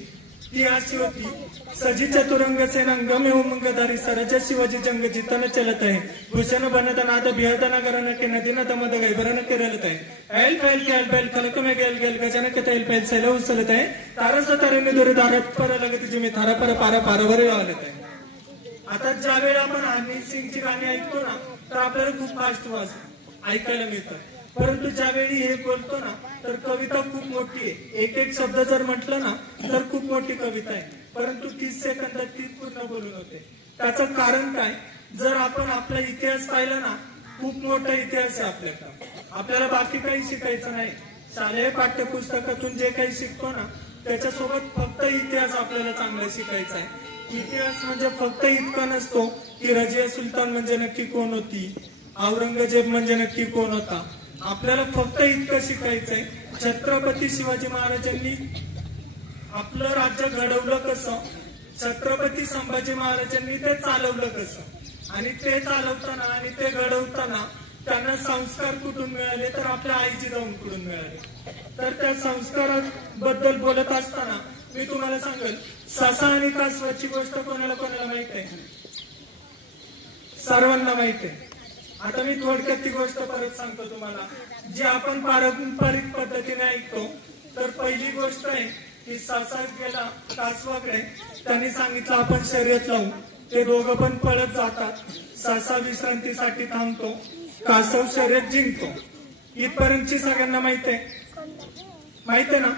ती अशी होती, सजी चतुरंग सेनांग में उमंगधारी सरज शिवाजी जंग जितन चलत आहे, भूषण बनत नाद बिहतन गरन के नदी न तमद गैबरन के रलत आहे, ऐल फैल के बैल खलक में गेल गेल गजन के तैल पैल सैल उचलत आहे, तारस तारे में दुरी दारत पर लगत जिमी थारा पर पारा पारावर आलत आहे. आता ज्यावेळी आपण हनी सिंगची गाणी ऐकतो ना तर आपल्याला खूप फास्ट वाज ऐकायला मिळतं, परंतु ज्यावेळी हे बोलतो ना तर कविता खूप मोठी आहे. एक एक शब्द जर म्हटलं ना तर खूप मोठी कविता आहे, परंतु 30 सेकंदात ती पूर्ण बोलून होते. त्याचं कारण काय, जर आपण आपला इतिहास पाहिला ना, खूप मोठा इतिहास आहे आपल्याकडे. आपल्याला बाकी काही शिकायचं नाही. शालेय पाठ्यपुस्तकातून जे काही शिकतो ना त्याच्यासोबत फक्त इतिहास आपल्याला चांगला शिकायचा आहे. इतिहास म्हणजे फक्त इतका नसतो की रजिया सुलतान म्हणजे नक्की कोण होती, औरंगजेब म्हणजे नक्की कोण होता. आपल्याला फक्त इतकं शिकायचंय, छत्रपती शिवाजी महाराजांनी आपलं राज्य घडवलं कसं, छत्रपती संभाजी महाराजांनी ते चालवलं कसं, आणि ते चालवताना आणि ते घडवताना त्यांना संस्कार कुठून मिळाले तर आपल्या आई जिजाऊंकडून मिळाले. तर त्या संस्काराबद्दल बोलत असताना मी तुम्हाला सांगेल, ससा आणि कासवाची गोष्ट कोणाला कोणाला माहित आहे? सर्वांना माहित आहे. आता मी थोडक्यात ती गोष्ट परत सांगतो तुम्हाला, जी आपण पारंपरिक पद्धतीने ऐकतो. तर पहिली गोष्ट आहे की ससा गेला कासवाकडे, त्यांनी सांगितलं आपण शर्यत लावू. ते दोघं पण पळत जातात, ससा विश्रांतीसाठी थांबतो, कासव शर्यत जिंकतो. इथपर्यंतची सगळ्यांना माहित आहे ना.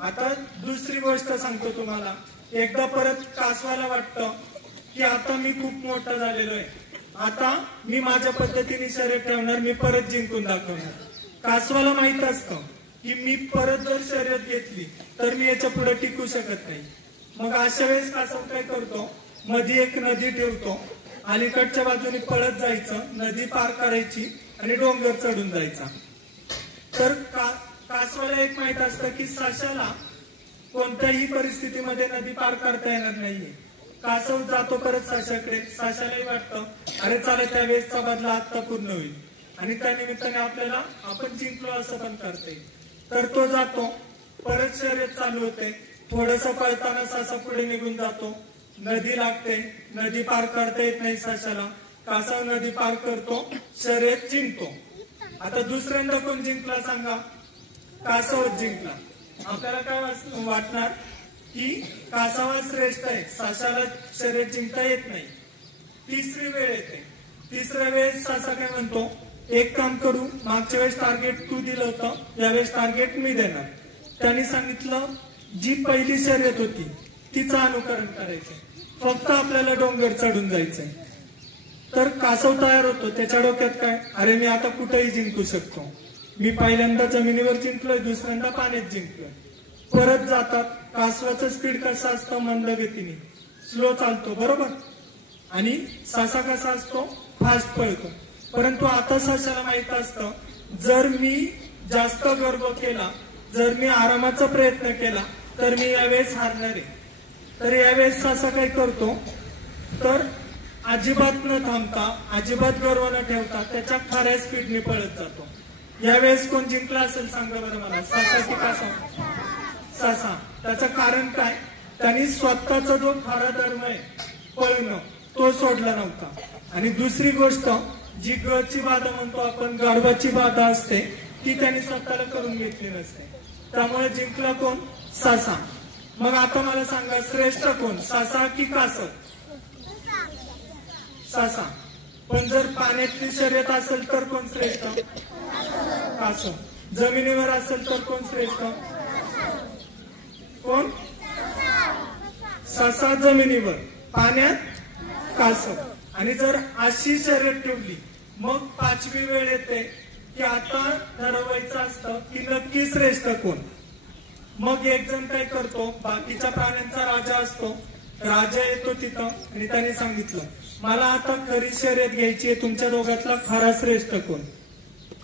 आता दुसरी गोष्ट सांगतो तुम्हाला. एकदा परत कासवाला वाटतं की आता मी खूप मोठा झालेलो आहे, आता मी माझ्या पद्धतीने शर्यत ठेवणार, मी परत जिंकून दाखवणार. कासवाला माहित असतं की मी परत जर शर्यत घेतली तर मी याच्या पुढे टिकू शकत नाही. मग अशा वेळेस कासव काय करतो, मध्ये एक नदी ठेवतो, अलीकडच्या बाजूने पळत जायचं, नदी पार करायची आणि डोंगर चढून जायचा. तर कासवाला एक माहित असतं की सशाला कोणत्याही परिस्थितीमध्ये नदी पार करता येणार नाहीये. कासव जातो परत सशाकडे, सशालाही वाटतं अरे चला त्यावेळेसचा बदला आता पूर्ण होईल आणि त्या निमित्ताने आपल्याला आपण जिंकलो असं पण करते. तर तो जातो, परत शर्यत चालू होते. थोडस पळताना ससा पुढे निघून जातो, नदी लागते, नदी पार करता येत नाही सशाला, कासव नदी पार करतो, शर्यत जिंकतो. आता दुसऱ्यांदा कोण जिंकला सांगा? कासवच जिंकला. आपल्याला काय वाटणार की कासवा श्रेष्ठ आहे, सशाला शर्यत जिंकता येत नाही. तिसरी वेळ येते, तिसऱ्या वेळेस ससा काय म्हणतो, एक काम करू, मागच्या वेळेस टार्गेट तू दिलं होतं, यावेळेस टार्गेट मी देणार. त्यांनी सांगितलं जी पहिली शर्यत होती तिचं अनुकरण करायचंय, फक्त आपल्याला डोंगर चढून जायचंय. तर कासव तयार होतो, त्याच्या डोक्यात काय, अरे मी आता कुठेही जिंकू शकतो, मी पहिल्यांदा जमिनीवर जिंकलोय, दुसऱ्यांदा पाण्यात जिंकलोय. परत जातात. कासवाचं स्पीड कसं असतं, मंद गतीने स्लो चालतो बरोबर, आणि ससा कसा असतो, फास्ट पळतो. परंतु आता सशाला माहित असतं जर मी जास्त गर्व केला, जर मी आरामाचा प्रयत्न केला तर मी यावेळेस हारणार आहे. तर यावेळेस ससा काय करतो, तर अजिबात न थांबता, अजिबात गर्व न ठेवता त्याच्या खऱ्या स्पीडने पळत जातो. यावेळेस कोण जिंकला असेल सांगा बरं मला, ससा की कासव? ससा. त्याचं कारण काय, त्यांनी स्वतःचा जो खरा धर्म आहे पळणं तो सोडला नव्हता. आणि दुसरी गोष्ट जी गची बाधा म्हणतो आपण, गाढवाची बाधा असते, ती त्यांनी स्वतःला करून घेतली नसते. त्यामुळे जिंकला कोण? ससा. मग आता मला सांगा श्रेष्ठ कोण, ससा की कासव? ससा. पण जर पाण्यातली शर्यत असेल तर कोण श्रेष्ठ? कासव. जमिनीवर असेल तर कोण श्रेष्ठ? कोण? ससा जमिनीवर, पाण्यात कासव. आणि जर अशी शर्यत ठेवली मग 5वी वेळ येते की आता ठरवायचं असतं की नक्की श्रेष्ठ कोण. मग एक जण काय करतो, बाकीच्या प्राण्यांचा राजा असतो, राजा येतो तिथं आणि त्याने सांगितलं मला आता खरी शर्यत घ्यायची आहे, तुमच्या दोघातला खरा श्रेष्ठ कोण.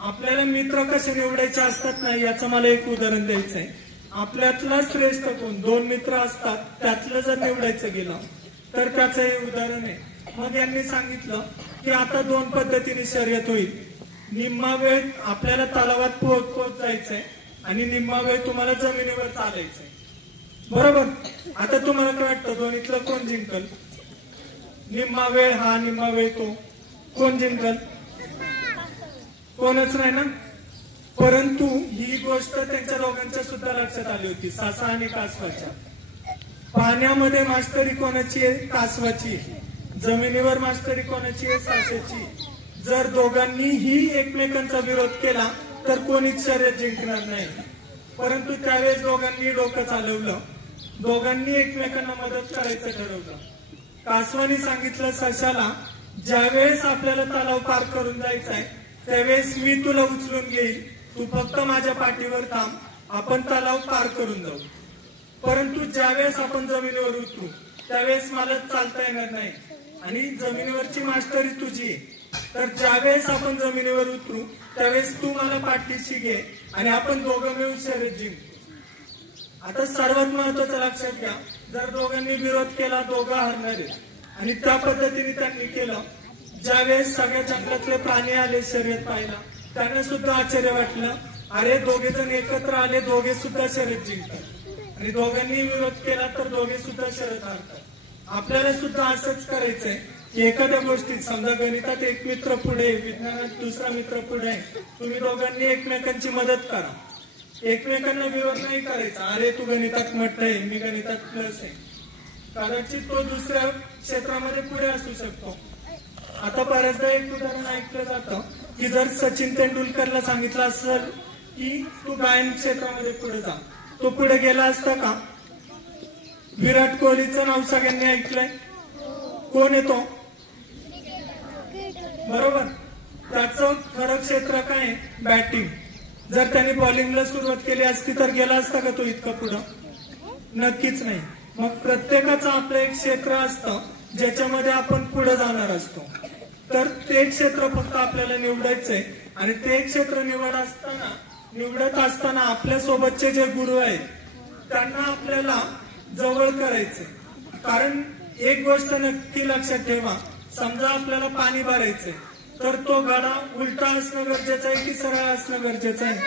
आपल्याला मित्र कसे निवडायचे असतात नाही, याचं मला एक उदाहरण द्यायचं आहे. आपल्यातला श्रेष्ठ कोण, 2 मित्र असतात, त्यातलं जर निवडायचं गेलं तर त्याचं हे उदाहरण आहे. मग यांनी सांगितलं की आता 2 पद्धतीने शर्यत होईल. निम्मा वेळ आपल्याला तलावात पोहोच जायचंय आणि निम्मा वेळ तुम्हाला जमिनीवर चालायचंय. बरोबर. आता तुम्हाला काय वाटतं दोन्हीतलं कोण जिंकल? निम्मा वेळ हा, निम्मा वेळ तो, कोण जिंकल? कोणच नाही ना. परंतु ही गोष्ट त्यांच्या दोघांच्या सुद्धा लक्षात आली होती, ससा आणि कासवाच्या. पाण्यामध्ये मास्टरी कोणाची आहे? कासवाची. जमिनीवर मास्टरी कोणाची आहे? सशाची. जर दोघांनीही एकमेकांचा विरोध केला तर कोणीच शर्यत जिंकणार नाही. परंतु त्यावेळेस दोघांनी डोकं चालवलं, दोघांनी एकमेकांना मदत करायचं ठरवलं. कासवानी सांगितलं सशाला, ज्यावेळेस आपल्याला तलाव पार करून जायचंय त्यावेळेस मी तुला उचलून घेईल, तू फक्त माझ्या पाठीवर थांब, आपण तलाव पार करून जाऊ. परंतु ज्यावेळेस आपण जमिनीवर उतरू त्यावेळेस मला चालता येणार नाही आणि जमिनीवरची मास्टरी तुझी आहे. तर ज्यावेळेस आपण जमिनीवर उतरू त्यावेळेस तू मला पाठीशी घे आणि आपण दोघं मिळून शर्यत जिंकू. आता सर्वात महत्वाचं लक्षात घ्या, जर दोघांनी विरोध केला दोघं हरणार आहेत. आणि त्या पद्धतीने त्यांनी केलं. ज्यावेळेस सगळ्या जंगलातले प्राणी आले शर्यत पाहायला, त्यांना सुद्धा आश्चर्य वाटलं, अरे दोघे जण एकत्र आले, दोघे सुद्धा शर्यत जिंकतात. आणि दोघांनी विरोध केला तर दोघे सुद्धा शर्यत हारतात. आपल्याला सुद्धा असंच करायचंय की एखाद्या गोष्टीत, समजा गणितात एक मित्र पुढे, विज्ञानात दुसरा मित्र पुढे, तुम्ही दोघांनी एकमेकांची मदत करा. एकमेकांना विरोध नाही करायचा, अरे तू गणितात मठ आहे, मी गणितात प्लस आहे. कदाचित तो दुसऱ्या क्षेत्रामध्ये पुढे असू शकतो. आता बऱ्याचदा एक उदाहरण ऐकलं जातं की जर सचिन तेंडुलकरला सांगितलं असेल की तू गायन क्षेत्रामध्ये पुढे जा, तो पुढे गेला असता का? विराट कोहलीचं नाव सगळ्यांनी ऐकलंय. कोण येतो? बरोबर. त्याचं खरं क्षेत्र काय? बॅटिंग. जर त्याने बॉलिंगला सुरुवात केली असती तर गेला असता का तो इतका पुढं? नक्कीच नाही. मग प्रत्येकाचं आपलं एक क्षेत्र असतं ज्याच्यामध्ये आपण पुढे जाणार असतो. तर ते क्षेत्र फक्त आपल्याला निवडायचंय आणि ते क्षेत्र निवडत असताना आपल्या सोबतचे जे गुरु आहेत त्यांना आपल्याला जवळ करायचंय. कारण एक गोष्ट नक्की लक्षात ठेवा, समजा आपल्याला पाणी भरायचंय तर तो गाडा उलटा असणं गरजेचं आहे की सरळ असणं गरजेचं आहे?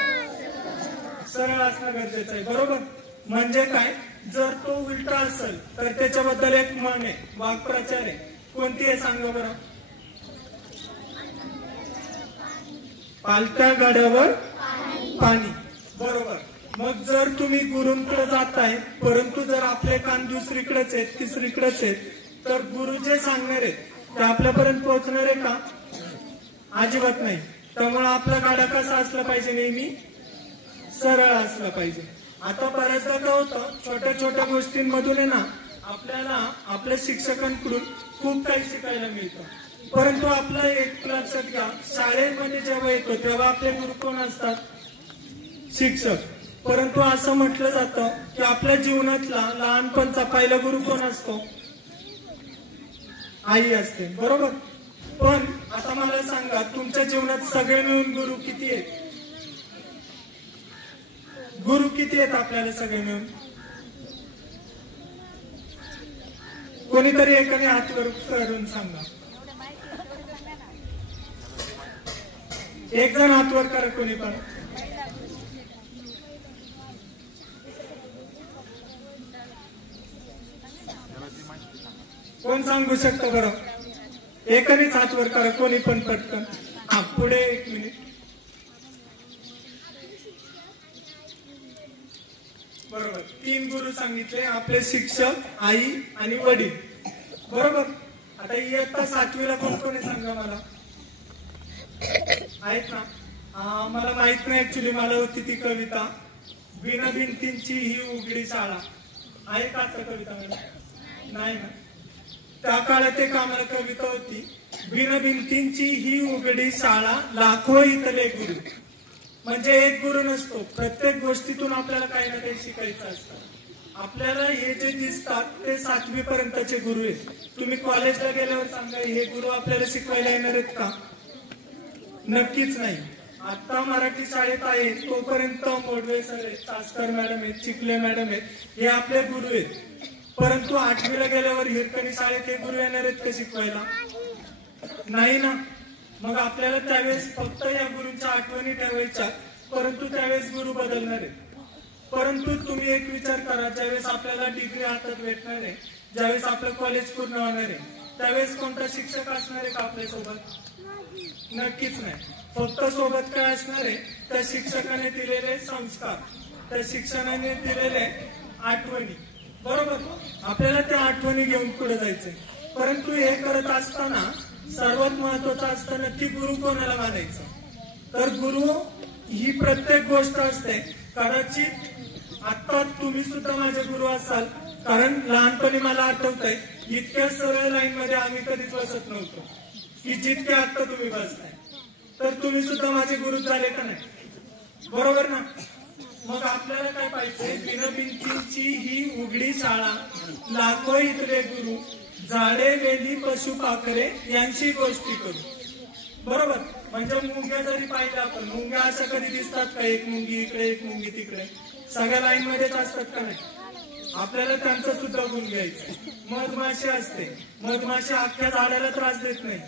सरळ असणं गरजेचं आहे. बरोबर. म्हणजे काय, जर तो उलटा असेल तर त्याच्याबद्दल एक म्हण आहे, वाक्प्रचार आहे. कोणती आहे सांगा बरं? पालत्या गाड्यावर पाणी. बरोबर. मग जर तुम्ही गुरूंकडे जाताय परंतु जर आपले कान दुसरीकडेच आहेत, तिसरीकडेच आहेत, तर गुरु जे सांगणार आहेत ते आपल्यापर्यंत पोहोचणार आहे का? अजिबात नाही. त्यामुळे आपला गाडा कसा असला पाहिजे? नेहमी सरळ असला पाहिजे. आता बऱ्याचदा काय होतं, छोट्या छोट्या गोष्टींमधून आहे ना आपल्याला आपल्या शिक्षकांकडून खूप काही शिकायला मिळतं. परंतु आपलं एक लक्षात घ्या, शाळेमध्ये जेव्हा येतो तेव्हा आपले गुरु कोण असतात? शिक्षक. परंतु असं म्हटलं जातं की आपल्या जीवनातला लहानपणचा पहिला गुरु कोण असतो? आई असते. बरोबर. पण आता मला सांगा, तुमच्या जीवनात सगळे मिळून गुरु किती आहेत? गुरु किती आहेत आपल्याला सगळे मिळून? कोणीतरी एकाने हात वर करून सांगा. एक जण हात वर करा कोणी पण. कोण सांगू शकतं बरं? एकानेच हात वर करा कोणी पण पटकन. हा पुढे एक मिनिट. बरोबर. 3 गुरु सांगितले, आपले शिक्षक, आई आणि वडील. बरोबर. आता इयत्ता 7वीला कोण कोणी सांगा मला? आहेत ना? मला माहित नाही ऍक्च्युली, मला होती ती कविता, बिना भिंतींची ही उघडी शाळा. आहे का आता कविता मला? नाही ना. त्या काळात एक आम्हाला कविता होती, बिनभिंतींची ही उघडी शाळा, लाखो इथले गुरु. म्हणजे एक गुरु नसतो, प्रत्येक गोष्टीतून आपल्याला काही ना काही शिकायचं असतं. आपल्याला हे जे दिसतात ते 7वी पर्यंतचे गुरु आहेत. तुम्ही कॉलेजला गेल्यावर सांगा, हे गुरु आपल्याला शिकवायला येणार आहेत का? नक्कीच नाही. आता मराठी शाळेत आहे तोपर्यंत मोडवे सर आहेत, चास्कर मॅडम आहेत, चिखले मॅडम आहेत, हे आपले गुरु आहेत. परंतु 8वीला गेल्यावर हिरकणी शाळेत हे गुरु येणार आहेत का शिकवायला? नाही ना. मग आपल्याला त्यावेळेस फक्त या गुरूंच्या आठवणी ठेवायच्या, परंतु त्यावेळेस गुरु बदलणार आहेत. परंतु तुम्ही एक विचार करा, ज्यावेळेस आपल्याला डिग्री हातात भेटणार आहे, ज्यावेळेस आपलं कॉलेज पूर्ण होणार आहे, त्यावेळेस कोणता शिक्षक असणार आहे का आपल्यासोबत? नक्कीच नाही. फक्त सोबत काय असणार आहे? त्या शिक्षकाने दिलेले संस्कार, त्या शिक्षकाने दिलेले आठवणी. बरोबर, आपल्याला त्या आठवणी घेऊन पुढे जायचंय. परंतु हे करत असताना सर्वात महत्वाचं असतं नक्की गुरु कोणाला मानायचं. तर गुरु ही प्रत्येक गोष्ट असते. कदाचित आता तुम्ही सुद्धा माझे गुरु असाल, कारण लहानपणी मला आठवतंय इतक्या सरळ लाईन मध्ये आम्ही कधीच बसत नव्हतो की जितके आता तुम्ही बसताय. तर तुम्ही सुद्धा माझे गुरु झाले का नाही? बरोबर ना. मग आपल्याला काय पाहिजे? बिनभिंतींची ही उघडी शाळा, लाखो इथले गुरु, झाडे वेली पशु पाखरे यांची गोष्टी करू. बरोबर. म्हणजे मुंग्या जरी पाहिल्या आपण, मुंग्या अशा कधी दिसतात का? एक मुंगी इकडे, एक मुंगी तिकडे, सगळ्या लाईन मध्येच असतात का नाही? आपल्याला त्यांचं सुद्धा गुण घ्यायचं. मधमाशी असते, मधमाशी अख्ख्या झाडाला त्रास देत नाही,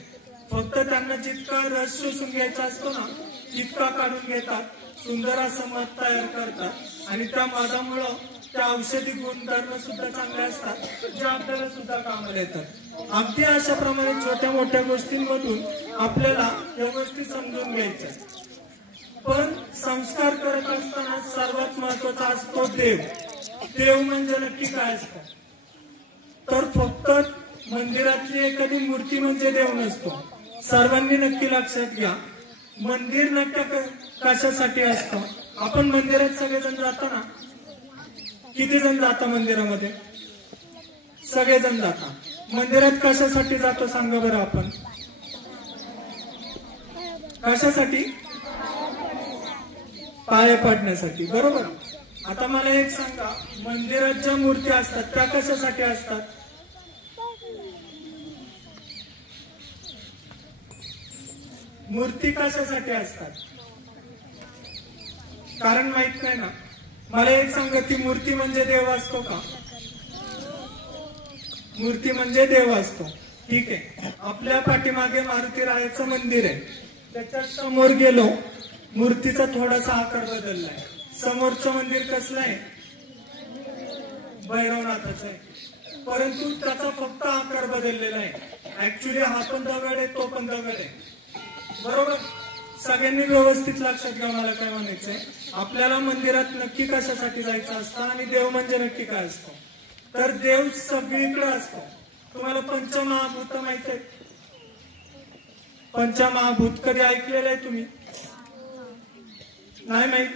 फक्त त्यांना जितका रस शोषून घ्यायचा असतो ना तितका काढून घेतात, सुंदर असं मध तयार करतात आणि त्या मधामुळं त्या औषधी गुणधर्म सुद्धा चांगले असतात, जे आपल्याला सुद्धा कामाला येतात. अगदी अशा प्रमाणे छोट्या मोठ्या गोष्टींमधून आपल्याला या गोष्टी समजून घ्यायच्या. पण संस्कार करत असताना सर्वात महत्वाचा असतो देव. देव म्हणजे नक्की काय असतं? तर फक्त मंदिरातली एखादी मूर्ती म्हणजे देव नसतो. सर्वांनी नक्की लक्षात घ्या, मंदिर नक्की कशासाठी असतं? आपण मंदिरात सगळेजण जातो ना. किती जण जाता मंदिरामध्ये? सगळेजण जाता. मंदिरात कशासाठी जातो सांगा बरं आपण? कशासाठी? पाया पडण्यासाठी. बरोबर. आता मला एक सांगा, मंदिरात ज्या मूर्ती असतात त्या कशासाठी असतात? मूर्ती कशासाठी असतात? कारण माहित नाही ना. मला एक सांगा, ती मूर्ती म्हणजे देव असतो का? मूर्ती म्हणजे देव असतो. ठीक आहे. आपल्या पाठीमागे मारुती रायाचं मंदिर आहे, त्याच्या समोर गेलो, मूर्तीचा थोडासा आकार बदललाय. समोरचं मंदिर कसलं आहे? भैरवनाथाचं आहे, परंतु त्याचा फक्त आकार बदललेला आहे. ऍक्च्युली हा पण दगड आहे, तो पण दगड आहे. बरोबर. सगळ्यांनी व्यवस्थित लक्षात घ्या मला काय म्हणायचंय. आपल्याला मंदिरात नक्की कशासाठी जायचं असतं आणि देव म्हणजे नक्की काय असतो? तर देव सगळीकडे असतो. तुम्हाला पंचमहाभूत माहित आहेत? पंचमहाभूत कधी ऐकलेलं आहे तुम्ही? नाही माहित?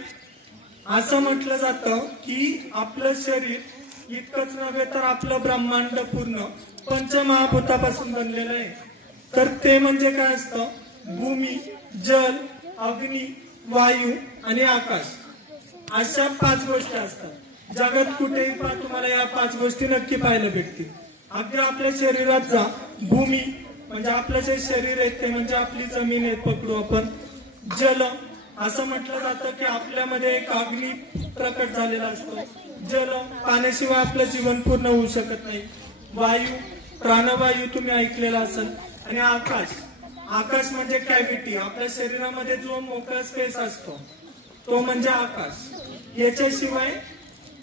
असं म्हटलं जातं की आपलं शरीर इतकंच नव्हे तर आपलं ब्रह्मांड पूर्ण पंचमहाभूतापासून बनलेलं आहे. तर ते म्हणजे काय असतं? भूमी, जल, अग्नी, वायू आणि आकाश, अशा 5 गोष्टी असतात. जगात कुठेही तुम्हाला या 5 गोष्टी नक्की पाहायला भेटतील. अगदी आपल्या शरीरात जा, भूमी म्हणजे आपलं जे शरीर आहे ते म्हणजे आपली जमीन आहे पकडू आपण. जल असं म्हटलं जातं की आपल्यामध्ये एक अग्नी प्रकट झालेला असतो. जल, पाण्याशिवाय आपलं जीवन पूर्ण होऊ शकत नाही. वायू, प्राणवायू तुम्ही ऐकलेला असेल. आणि आकाश, आकाश म्हणजे कॅव्हिटी, आपल्या शरीरामध्ये जो मोकळा स्पेस असतो तो म्हणजे आकाश. याच्याशिवाय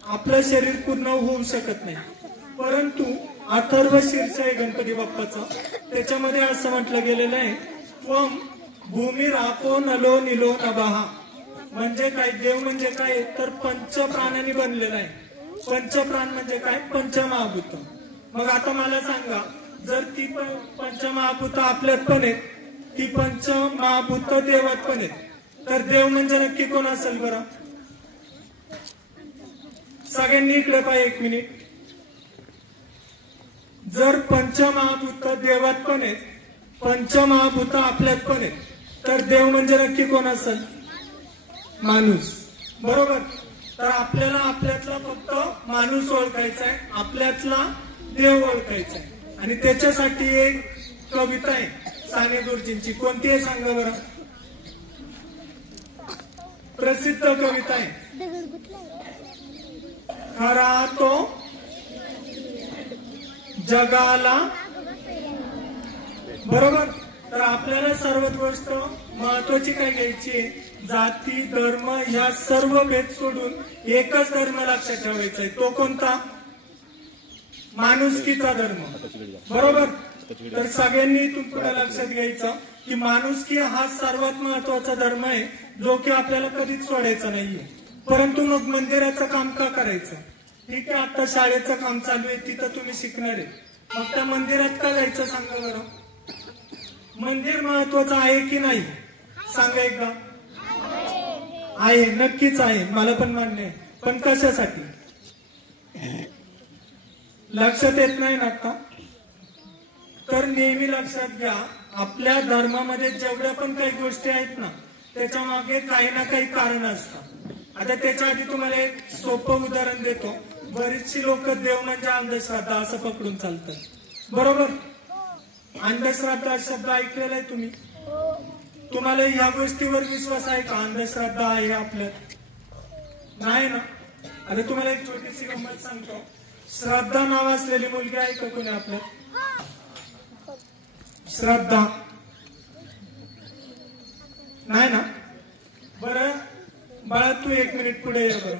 आपलं शरीर पूर्ण होऊ शकत नाही. परंतु अथर्व शीर्ष आहे गणपती बाप्पाचा, त्याच्यामध्ये असं म्हटलं गेलेलं आहे, त्वम भूमी रापो नलो निलो नभः. म्हणजे काय? देव म्हणजे काय? तर पंचप्राणांनी बनलेला आहे. पंचप्राण म्हणजे काय? पंचमहाभूत. मग आता मला सांगा, जर ती पंचमहाभूत आपल्यात पण आहेत, ती पंचमहाभूत देवात पण आहेत, तर देव म्हणजे नक्की कोण असेल बरं? सगळ्यांनी इकडे पाहिजे, 1 मिनिट. जर पंचमहाभूत देवात पण आहेत, पंचमहाभूत आपल्यात पण आहेत, तर देव म्हणजे नक्की कोण असेल? माणूस. बरोबर. तर आपल्याला आपल्यातला फक्त माणूस ओळखायचा आहे, आपल्यातला देव ओळखायचा आहे. आणि त्याच्यासाठी एक कविता आहे साने गुरुजींची. कोणती आहे सांगा बरं? प्रसिद्ध कविता आहे. खरा तो जगाला. बरोबर. तर आपल्याला सर्वात गोष्ट महत्वाची काय घ्यायची आहे? जाती धर्म ह्या सर्व भेद सोडून एकच धर्म लक्षात ठेवायचा आहे. तो कोणता? माणुसकीचा धर्म. बरोबर. तर सगळ्यांनी इथून पुढे लक्षात घ्यायचं की माणुसकी हा सर्वात महत्वाचा धर्म आहे, जो की आपल्याला कधीच सोडायचा नाहीये. परंतु मग मंदिराचं काम का करायचं? ठीक आहे, आता शाळेचं काम चालू आहे, तिथं तुम्ही शिकणार आहे, मग त्या मंदिरात का जायचं सांगा बरं? मंदिर महत्वाचं आहे की नाही? सांगा एकदा. आहे, नक्कीच आहे, मला पण मान्य आहे. पण कशासाठी? लक्षात येत नाही ना आता? तर नेहमी लक्षात घ्या, आपल्या धर्मामध्ये जेवढ्या पण काही गोष्टी आहेत ना, त्याच्या मागे काही ना काही कारण असतात. आता त्याच्या आधी तुम्हाला एक सोपं उदाहरण देतो. बरीचशी लोक देव म्हणजे अंधश्रद्धा असं पकडून चालतात. बरोबर. अंधश्रद्धा शब्द ऐकलेला आहे तुम्ही? तुम्हाला ह्या गोष्टीवर विश्वास आहे का अंधश्रद्धा आहे आपल्यात? नाही ना. आता तुम्हाला एक छोटीशी गंमत सांगतो. श्रद्धा नाव असलेली मुलगी आहे का कोणी आपल्यात? श्रद्धा नाही ना. बरं बाळा, तू 1 मिनिट पुढे ये बरं.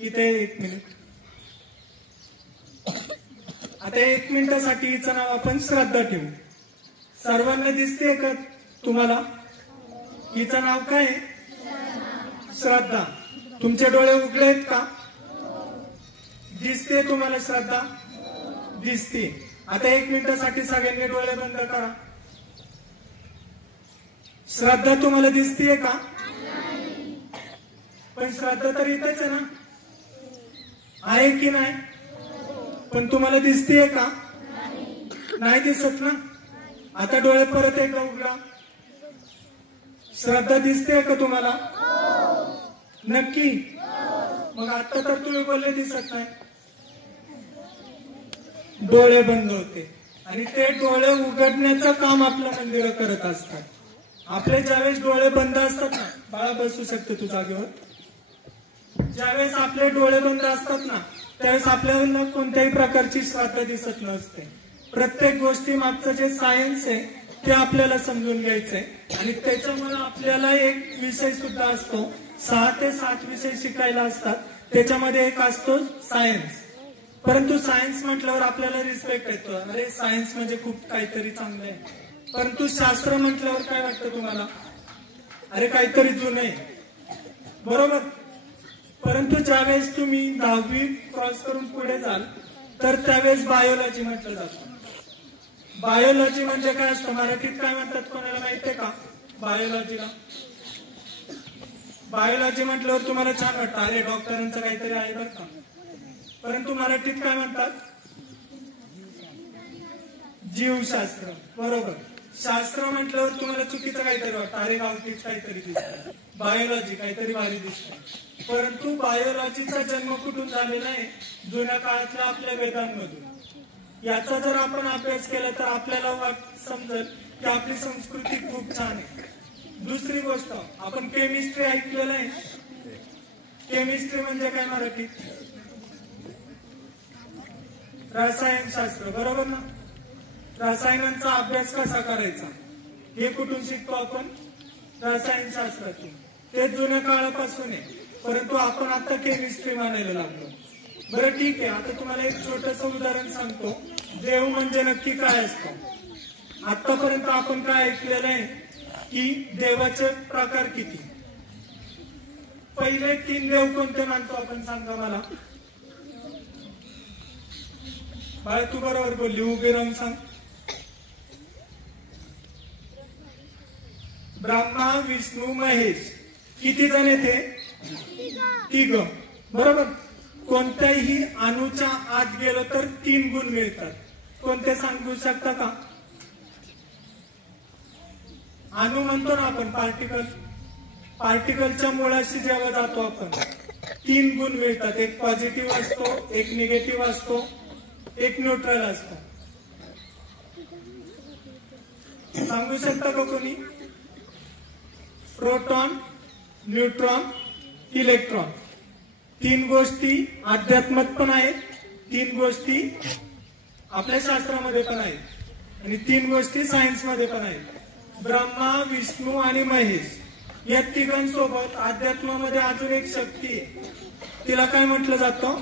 इथे 1 मिनिट. आता 1 मिनिटासाठी हिचं नाव आपण श्रद्धा ठेवू. सर्वांना दिसते का तुम्हाला? हिचं नाव काय आहे? श्रद्धा. तुमचे डोळे उघडे आहेत का? दिसते तुम्हाला श्रद्धा? दिसते. आता 1 मिनिटासाठी सगळ्यांनी डोळे बंद करा. श्रद्धा तुम्हाला दिसतीये का? पण श्रद्धा तर इथेच आहे ना, आहे की नाही? पण तुम्हाला दिसतीये का? नाही दिसत ना. आता डोळे परत एकदा उघडा. श्रद्धा दिसते का तुम्हाला? नक्की? मग आता तर तुम्ही बोलले दिसत नाही. डोळे बंद होते आणि ते डोळे उघडण्याचं काम आपलं मंदिर करत असतात. आपले ज्यावेळेस डोळे बंद असतात ना, बाळा बसू शकते तू जागेवर. ज्यावेळेस आपले डोळे बंद असतात ना, त्यावेळेस आपल्याला कोणत्याही प्रकारची श्रद्धा दिसत नसते. प्रत्येक गोष्टी मागचं जे सायन्स आहे ते आपल्याला समजून घ्यायचंय. आणि त्याच्यामुळे आपल्याला एक विषय सुद्धा असतो, 6 ते 7 विषय शिकायला असतात. त्याच्यामध्ये एक असतो सायन्स. परंतु सायन्स म्हटल्यावर आपल्याला रिस्पेक्ट येतो, अरे सायन्स म्हणजे खूप काहीतरी चांगलं आहे. परंतु शास्त्र म्हटल्यावर काय वाटतं तुम्हाला? अरे काहीतरी जुनं आहे. बरोबर. परंतु ज्यावेळेस तुम्ही 10वी क्रॉस करून पुढे जाल तर त्यावेळेस बायोलॉजी म्हटलं जातं. बायोलॉजी म्हणजे काय असतं? मराठीत काय म्हणतात कोणाला माहितीये का बायोलॉजीला? बायोलॉजी म्हटल्यावर तुम्हाला छान वाटतं, अरे डॉक्टरांचं काहीतरी आहे बरं का. परंतु मराठीत काय म्हणतात? जीवशास्त्र. बरोबर. शास्त्र म्हटल्यावर तुम्हाला चुकीचं काहीतरी वाटतं, अरे गावठीच काहीतरी दिसतं. बायोलॉजी काहीतरी भारी दिसतं. परंतु बायोलॉजीचा जन्म कुठून झालेला आहे? जुन्या काळातल्या आपल्या वेदांमधून. याचा जर आपण अभ्यास केला तर आपल्याला समजेल की आपली संस्कृती खूप छान आहे. दुसरी गोष्ट, आपण केमिस्ट्री ऐकलेलं आहे. केमिस्ट्री म्हणजे काय मराठीत? रसायनशास्त्र. बरोबर ना. रसायनांचा अभ्यास कसा करायचा हे कुठून शिकतो आपण? रसायनशास्त्रातून. ते जुन्या काळापासून आहे, परंतु आपण आता केमिस्ट्री मानायला लागलो. बरं ठीक आहे, आता तुम्हाला एक छोटस उदाहरण सांगतो. देव म्हणजे नक्की काय असतं? आतापर्यंत आपण काय ऐकलेलं आहे की देवाचे प्रकार किती? पहिले 3 देव कोणते मानतो आपण सांगा मला. बाळा तू बरोबर बोलली, उभे राहून सांग. ब्रह्मा विष्णू महेश. किती जण येते? 3. बरोबर. कोणत्याही अणूच्या आत गेलो तर 3 गुण मिळतात. कोणते सांगू शकता का? अणू म्हणतो ना आपण, पार्टिकलच्या मुळाशी जेव्हा जातो आपण 3 गुण मिळतात, एक पॉझिटिव्ह असतो, एक निगेटिव्ह असतो, एक न्यूट्रल असतो. सांगू शकता का कोणी? Proton, neutron, electron. 3 गोष्टी अध्यात्मात पण आहेत, 3 गोष्टी आपल्या शास्त्रामध्ये पण आहेत आणि 3 गोष्टी सायन्स मध्ये पण आहेत. ब्रह्मा, विष्णू आणि महेश या तिघांसोबत अध्यात्मामध्ये अजून एक शक्ती आहे. तिला काय म्हटलं जातं?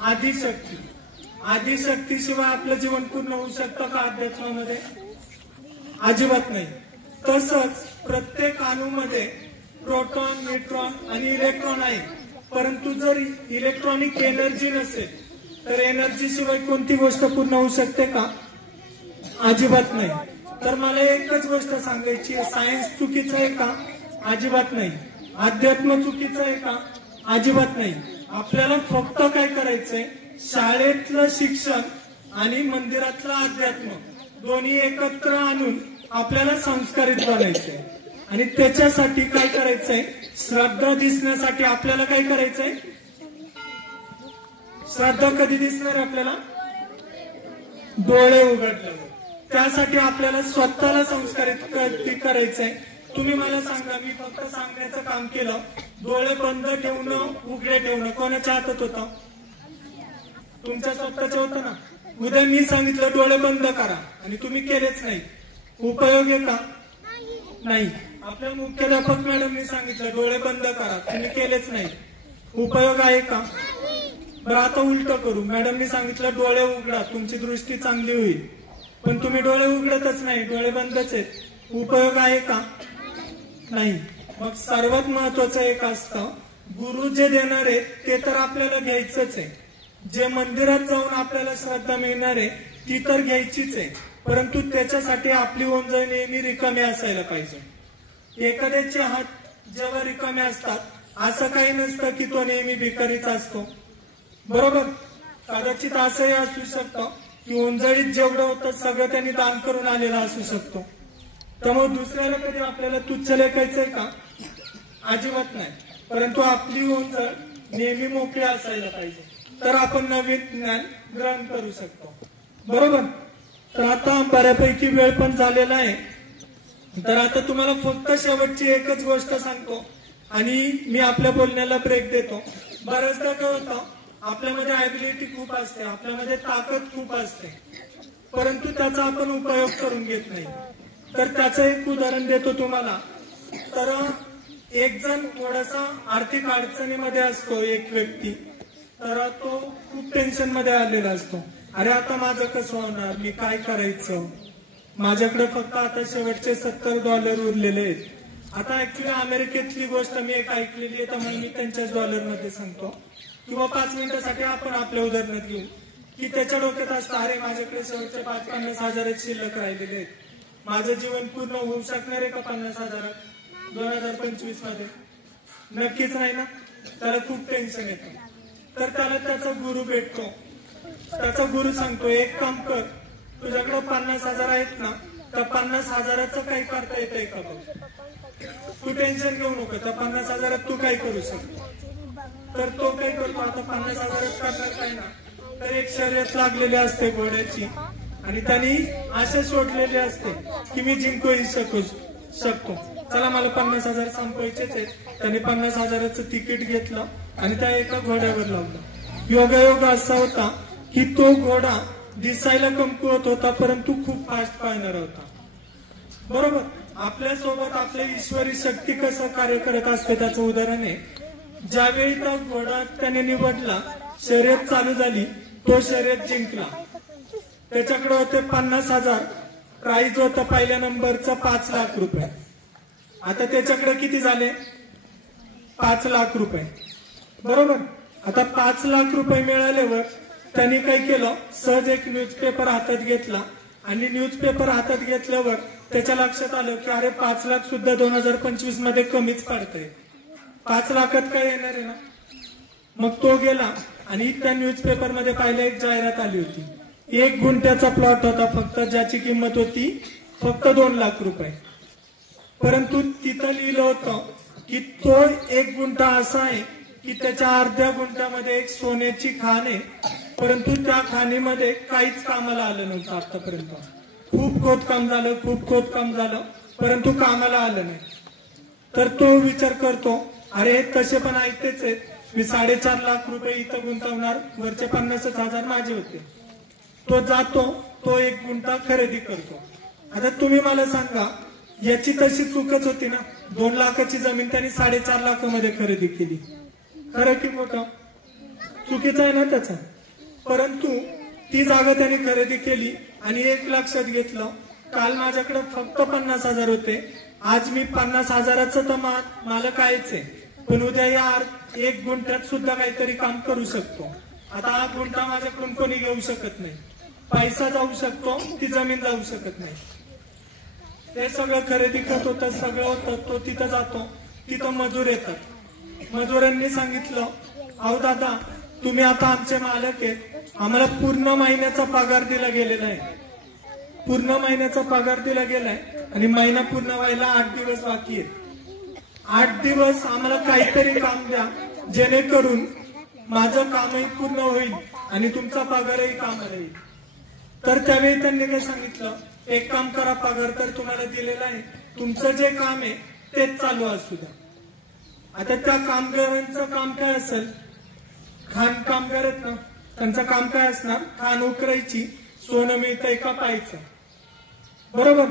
आदिशक्ती. आदिशक्तीशिवाय आपलं जीवन पूर्ण होऊ शकतं का अध्यात्मामध्ये? अजिबात नाही. तसंच प्रत्येक अणूमध्ये प्रोटॉन, न्यूट्रॉन आणि इलेक्ट्रॉन आहे, परंतु जर इलेक्ट्रॉनिक एनर्जी नसेल तर एनर्जी शिवाय कोणती गोष्ट पूर्ण होऊ शकते का? अजिबात नाही. तर मला एकच गोष्ट सांगायची आहे, सायन्स चुकीचं आहे का? अजिबात नाही. अध्यात्म चुकीचं आहे का? अजिबात नाही. आपल्याला फक्त काय करायचंय, शाळेतलं शिक्षण आणि मंदिरातलं अध्यात्म दोन्ही एकत्र आणून आपल्याला संस्कारित बनायचंय. आणि त्याच्यासाठी काय करायचंय, श्रद्धा दिसण्यासाठी आपल्याला काय करायचंय? श्रद्धा कधी दिसणार आपल्याला? डोळे उघडल्यावर. त्यासाठी आपल्याला स्वतःला संस्कारित करायचंय. तुम्ही मला सांगा, मी फक्त सांगण्याचं काम केलं, डोळे बंद ठेवणं, उघडे ठेवणं कोणाच्या हातात होतं? तुमच्या स्वतःचं होतं ना. उद्या मी सांगितलं डोळे बंद करा आणि तुम्ही केलेच नाही, उपयोग आहे का? नाही. आपल्या मुख्याध्यापक मॅडमनी सांगितलं डोळे बंद करा, तुम्ही केलेच नाही, उपयोग आहे का? बरं, आता उलट करू. मॅडमनी सांगितलं डोळे उघडा, तुमची दृष्टी चांगली होईल, पण तुम्ही डोळे उघडतच नाही, डोळे बंदच आहेत, उपयोग आहे का? नाही. मग सर्वात महत्वाचं एक असतं, गुरु जे देणार आहेत ते तर आपल्याला घ्यायचंच आहे. जे मंदिरात जाऊन आपल्याला श्रद्धा मिळणार आहे ती तर घ्यायचीच आहे, परंतु त्याच्यासाठी आपली ओंजळ नेहमी रिकामी असायला पाहिजे. एखाद्याचे हात जेव्हा रिकामे असतात असं काही नसतं की तो नेहमी भिकारीच असतो, बरोबर? कदाचित असंही असू शकतं की ओंजळीत जेवढं होतं सगळं त्यांनी दान करून आलेलं असू शकतो. त्यामुळे दुसऱ्याला कधी आपल्याला तुच्छ लेखायचंय का? अजिबात नाही. परंतु आपली ओंजळ नेहमी मोकळी असायला पाहिजे, तर आपण नवीन ज्ञान ग्रहण करू शकतो, बरोबर? तर आता बऱ्यापैकी वेळ पण झालेला आहे, तर आता तुम्हाला फक्त शेवटची एकच गोष्ट सांगतो आणि मी आपल्या बोलण्याला ब्रेक देतो. बऱ्याचदा काय होतं, आपल्यामध्ये ॲबिलिटी खूप असते, आपल्यामध्ये ताकद खूप असते, परंतु त्याचा आपण उपयोग करून घेत नाही. तर त्याचं एक उदाहरण देतो तुम्हाला. तर एक जण थोडासा आर्थिक अडचणीमध्ये असतो, एक व्यक्ती, तर तो खूप टेन्शन मध्ये आलेला असतो. अरे आता माझं कसं होणार, मी काय करायचं, माझ्याकडे फक्त आता शेवटचे $70 उरलेले आहेत. आता ऍक्च्युली अमेरिकेतली गोष्ट मी एक ऐकलेली आहे, त्यामुळे मी त्यांच्याच डॉलरमध्ये सांगतो, किंवा 5 मिनिटासाठी आपण आपल्या उदाहरणात घेऊ की त्याच्या डोक्यात असतं, अरे माझ्याकडे शेवटचे 50-50 हजार शिल्लक राहिलेले आहेत, माझं जीवन पूर्ण होऊ शकणार आहे का 50,000 2025 मध्ये? नक्कीच नाही ना. त्याला खूप टेन्शन येतं. तर त्याला त्याचा गुरु भेटतो. त्याचा गुरु सांगतो, एक काम कर, तुझ्याकडे 50,000 आहेत ना, त्या 50,000चं काही करता येतंय का बघ, तू टेन्शन घेऊ नको, त्या 50,000 तू काय करू शकतो? तर तो काय करतो, आता 50,000 करणार काय ना, तर एक शर्यत लागलेली असते घोड्याची आणि त्यांनी आशा सोडलेली असते की मी जिंकूही शकतो. चला मला 50,000 संपवायचेच आहेत. त्याने 50,000चं तिकीट घेतलं आणि त्या एका घोड्यावर लावलं. योगायोग असा होता की तो घोडा दिसायला कमकुवत होता, परंतु खूप फास्ट पळणारा होता, बरोबर? आपल्यासोबत आपल्या ईश्वरी शक्ती कसं कार्य करत असते त्याचं उदाहरण आहे. ज्यावेळी तो घोडा त्याने निवडला, शर्यत चालू झाली, तो शर्यत जिंकला. त्याच्याकडे होते 50,000, प्राइज होता पहिल्या नंबरचा 5 लाख रुपये. आता त्याच्याकडे किती झाले? 5 लाख रुपये, बरोबर? आता 5 लाख रुपये मिळाल्यावर त्यांनी काय केलं, सहज एक न्यूजपेपर हातात घेतला आणि न्यूजपेपर हातात घेतल्यावर त्याच्या लक्षात आलं की अरे 5 लाख सुद्धा 2025 मध्ये कमीच पडतंय, 5 लाखात काय येणार आहे ना. मग तो गेला आणि त्या न्यूजपेपर मध्ये पाहिलं, एक जाहिरात आली होती, 1 गुंठ्याचा प्लॉट होता फक्त, ज्याची किंमत होती फक्त 2 लाख रुपये. परंतु तिथं लिहिलं होतं की तो 1 गुंठा असा आहे की त्याच्या अर्ध्या गुंठ्यामध्ये एक सोन्याची खाण आहे, परंतु त्या खाणीमध्ये काहीच कामाला आलं नव्हतं आतापर्यंत. खूप खोदकाम झालं, परंतु कामाला आलं नाही. तर तो विचार करतो, अरे तसे पण ऐकतेच आहेत, मी 4.5 लाख रुपये इथं गुंतवणार, वरचे 50,000 माझे होते. तो जातो, तो 1 गुंठा खरेदी करतो. आता तुम्ही मला सांगा, याची तशी चूकच होती ना. 2 लाखाची जमीन त्यांनी 4.5 लाखामध्ये खरेदी केली. खरं की खोटं? चुकीचं आहे ना त्याचा. परंतु ती जागा त्यांनी खरेदी केली आणि एक लक्षात घेतलं, काल माझ्याकडे फक्त 50,000 होते, आज मी 50,000चं तर मालक आहेच आहे, पण उद्या या 1 गुंठ्यात सुद्धा काहीतरी काम करू शकतो. आता हा गुंठा माझ्याकडून कोणी घेऊ शकत नाही. पैसा जाऊ शकतो, ती जमीन जाऊ शकत नाही. ते सगळं खरेदी करत होतं, सगळं होतं. तो तिथं जातो, तिथं मजूर येतात. मजुरांनी सांगितलं, अहो दादा, तुम्ही आता आमचे मालक आहेत, आम्हाला पूर्ण महिन्याचा पगार दिला गेलेला आहे. पूर्ण महिन्याचा पगार दिला गेलाय आणि महिना पूर्ण व्हायला 8 दिवस बाकी आहेत. 8 दिवस आम्हाला काहीतरी काम द्या, जेणेकरून माझं कामही पूर्ण होईल आणि तुमचा पगारही कामाला येईल. तर त्यावेळी त्यांनी काय सांगितलं, एक काम करा, पगार तर तुम्हाला दिलेला आहे, तुमचं जे काम आहे तेच चालू असू द्या. आता त्या कामगारांचं काम काय असेल? खाण कामगार आहेत ना, त्यांचं काम काय असणार? खाण उकरायची, सोनं मिळतंय का पाहायचं. बरोबर.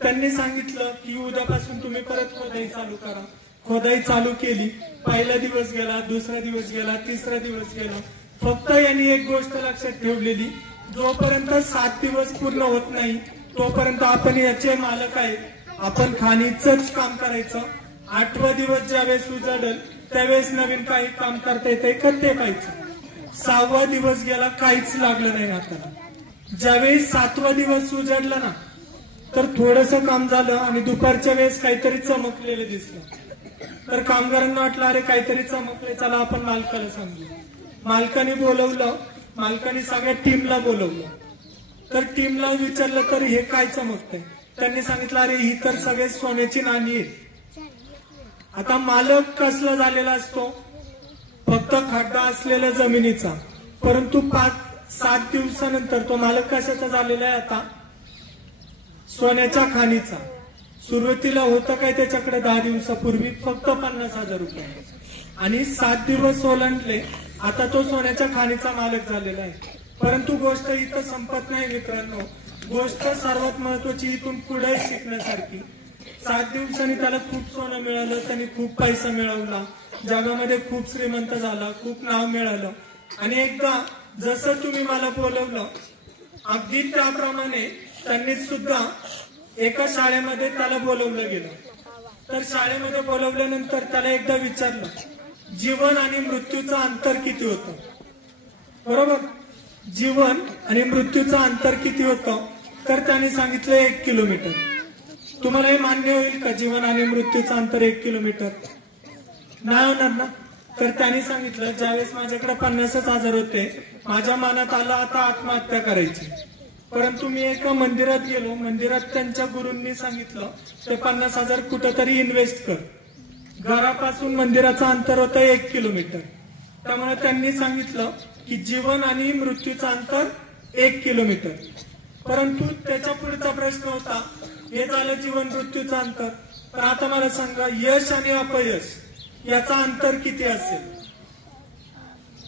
त्यांनी सांगितलं की उद्यापासून तुम्ही परत खोदाई चालू करा. खोदाई चालू केली. पहिला दिवस गेला, दुसरा दिवस गेला, तिसरा दिवस गेला. फक्त यांनी एक गोष्ट लक्षात ठेवलेली, जोपर्यंत 7 दिवस पूर्ण होत नाही तोपर्यंत आपण याचे मालक आहे, आपण खाणीचंच काम करायचं. 8वा दिवस ज्यावेळेस उजाडेल त्यावेळेस नवीन काही काम करता येते का ते पाहायचं. 6वा दिवस गेला, काहीच लागलं नाही हाताला. ज्यावेळेस 7वा दिवस उजाडला ना, तर थोडस काम झालं आणि दुपारच्या वेळेस काहीतरी चमकलेलं दिसलं. तर कामगारांना वाटलं, अरे काहीतरी चमकले, चला आपण मालकाला सांगू. मालकाने बोलवलं, मालकाने सगळ्या टीमला बोलवलं. तर टीमला विचारलं, तर हे काय चमकतंय? त्यांनी सांगितलं, अरे ही तर सगळे सोन्याची नाणी आहेत. आता मालक कसला झालेला असतो? फक्त खड्डा असलेल्या जमिनीचा. परंतु 5-7 दिवसानंतर तो मालक कशाचा झालेला आहे? आता सोन्याच्या खाणीचा. सुरुवातीला होतं काय त्याच्याकडे 10 दिवसापूर्वी? फक्त 50,000 रुपये. आणि 7 दिवस ओलांडले, आता तो सोन्याच्या खाणीचा मालक झालेला आहे. परंतु गोष्ट इथं संपत नाही मित्रांनो. गोष्ट सर्वात महत्वाची इथून पुढे शिकण्यासारखी. 7 दिवसांनी त्याला खूप सोनं मिळालं, त्यांनी खूप पैसा मिळवला, जगामध्ये खूप श्रीमंत झाला, खूप नाव मिळालं. आणि एकदा जसं तुम्ही मला बोलवलं, अगदी त्याप्रमाणे त्यांनी सुद्धा एका शाळेमध्ये त्याला बोलवलं गेलं. तर शाळेमध्ये बोलवल्यानंतर त्याला एकदा विचारलं, जीवन आणि मृत्यूचं अंतर किती होतं? बरोबर. जीवन आणि मृत्यूचं अंतर किती होतं? तर त्याने सांगितलं 1 किलोमीटर. तुम्हाला हे मान्य होईल का, जीवन आणि मृत्यूचं अंतर 1 किलोमीटर? नाही होणार ना. तर त्यांनी सांगितलं, ज्यावेळेस माझ्याकडे 50,000 होते, माझ्या मनात आलं आता आत्महत्या करायची. परंतु मी एका मंदिरात गेलो. मंदिरात त्यांच्या गुरूंनी सांगितलं, ते 50,000 कुठंतरी इन्व्हेस्ट कर. घरापासून मंदिराचं अंतर होतं 1 किलोमीटर. त्यामुळे त्यांनी सांगितलं की जीवन आणि मृत्यूचं अंतर 1 किलोमीटर. परंतु त्याच्या पुढचा प्रश्न होता, हे झालं जीवन मृत्यूचं अंतर, पण आता मला सांगा, यश आणि अपयश याचा अंतर किती असेल?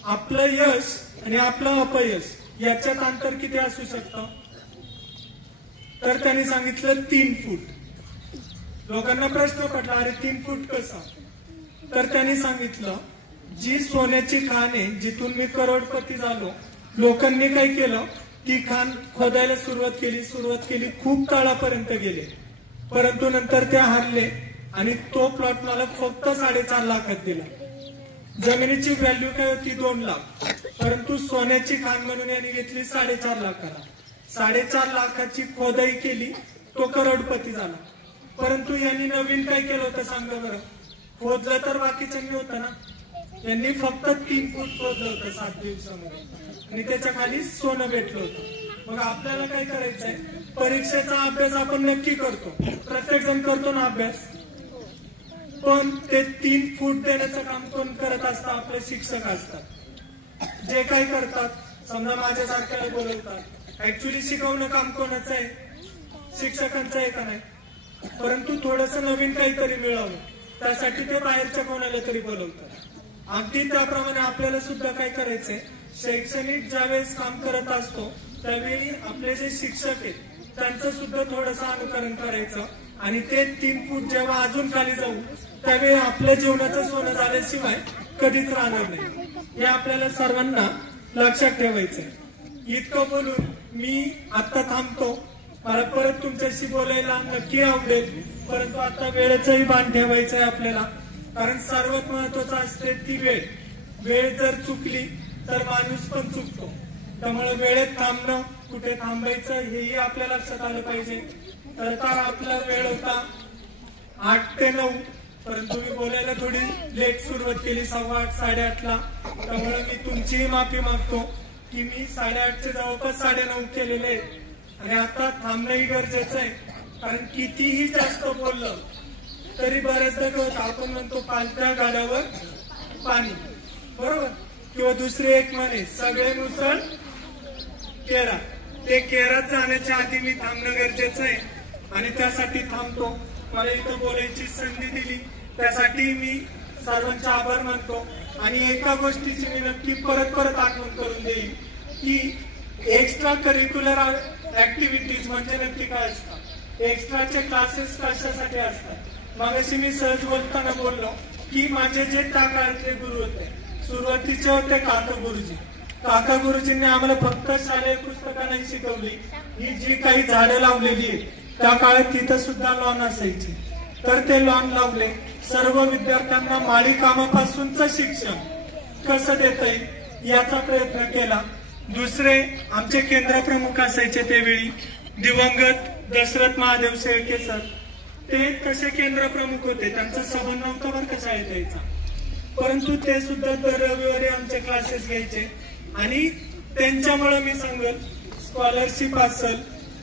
आपलं यश आणि आपलं अपयश याच्यात अंतर किती असू शकतं? तर त्यांनी सांगितलं 3 फूट. लोकांना प्रश्न पडला, अरे 3 फूट कसा? तर त्यांनी सांगितलं, जी सोन्याची खाण आहे, जिथून मी करोडपती झालो, लोकांनी काय केलं, ती खाण खोदायला सुरुवात केली, खूप तळापर्यंत गेले. परंतु नंतर ते हारले आणि तो प्लॉट मला फक्त 4.5 लाखात दिला. जमिनीची व्हॅल्यू काय होती? 2 लाख. परंतु सोन्याची खाण म्हणून यांनी घेतली 4.5 लाखाला. 4.5 लाखाची खोदाई केली, तो करोडपती झाला. परंतु यांनी नवीन काय केलं होतं सांगा बरं? खोदलं तर बाकीच्यांनी होतं ना, यांनी फक्त 3 फूट खोदलं होतं 7 दिवसामध्ये आणि त्याच्या खाली सोनं भेटलं होतं. मग आपल्याला काय करायचंय, परीक्षेचा अभ्यास आपण नक्की करतो, प्रत्येक जण करतो ना अभ्यास, पण ते 3 फूट देण्याचं काम कोण करत असतं, आपले शिक्षक असतात. जे काय करतात, समजा माझ्यासारख्याला बोलवतात, ऍक्च्युली शिकवणं काम कोणाचं आहे, शिक्षकांचं आहे का नाही, परंतु थोडंसं नवीन काहीतरी मिळवलं त्यासाठी ते बाहेरच्या कोणाला तरी बोलवतात. अगदी त्याप्रमाणे आपल्याला सुद्धा काय करायचंय, शैक्षणिक ज्यावेळेस काम करत असतो त्यावेळी आपले जे शिक्षक आहेत त्यांचं सुद्धा थोडंसं अनुकरण करायचं आणि ते 3 फूट जेव्हा अजून खाली जाऊ त्यावेळी आपल्या जीवनाचं सोनं झाल्याशिवाय कधीच राहणार नाही. हे आपल्याला सर्वांना लक्षात ठेवायचंय. इतकं बोलून मी आता थांबतो. मला परत तुमच्याशी बोलायला नक्की आवडेल, परंतु आता वेळेचंही भान ठेवायचं आहे आपल्याला, कारण सर्वात महत्वाचं असते ती वेळ. वेळ जर चुकली तर माणूस पण चुकतो. त्यामुळे वेळेत थांबणं, कुठे थांबायचं हेही आपल्या लक्षात आलं पाहिजे. तर आपला वेळ होता 8 ते 9, परंतु मी बोलायला थोडी लेट सुरुवात केली, 8:15 8:30ला. त्यामुळे मी तुमचीही माफी मागतो की मी 8:30चे जवळपास 9:30 केलेले आहेत आणि आता थांबणंही गरजेचं आहे. कारण कितीही जास्त बोललं तरी बऱ्याचदा आपण म्हणतो पालत्या गाड्यावर पाणी, बरोबर, किंवा दुसरे एक म्हणे सगळे मुसळ केरा. ते केरात जाण्याच्या आधी मी थांबणं गरजेचं आहे आणि त्यासाठी थांबतो. मला इथं बोलायची संधी दिली त्यासाठी मी सर्वांचे आभार मानतो. आणि एका गोष्टीची मी नक्की परत आठवण करून देईन की एक्स्ट्रा करिक्युलर ऍक्टिव्हिटीज म्हणजे नक्की काय असतात, एक्स्ट्राचे क्लासेस कशासाठी असतात. मगाशी मी सहज बोलताना बोललो की माझे जे त्या काळातले गुरु होते, सुरुवातीचे होते काका गुरुजी. काका गुरुजींनी आम्हाला फक्त शालेय पुस्तकं नाही शिकवली, ही जी काही झाडं लावलेली आहेत त्या काळात तिथं सुद्धा लॉन असायची, तर ते लॉन लावले. सर्व विद्यार्थ्यांना माळी कामापासूनचं शिक्षण कसं देता येईल याचा प्रयत्न केला. दुसरे आमचे केंद्र प्रमुख असायचे त्यावेळी दिवंगत दशरथ महादेव शेळके सर. ते कसे केंद्र प्रमुख होते, त्यांचा संबंध नव्हता बरं का शाळेत यायचा, परंतु ते सुद्धा दर रविवारी आमचे क्लासेस घ्यायचे. आणि त्यांच्यामुळे मी सांगेल, स्कॉलरशिप असेल,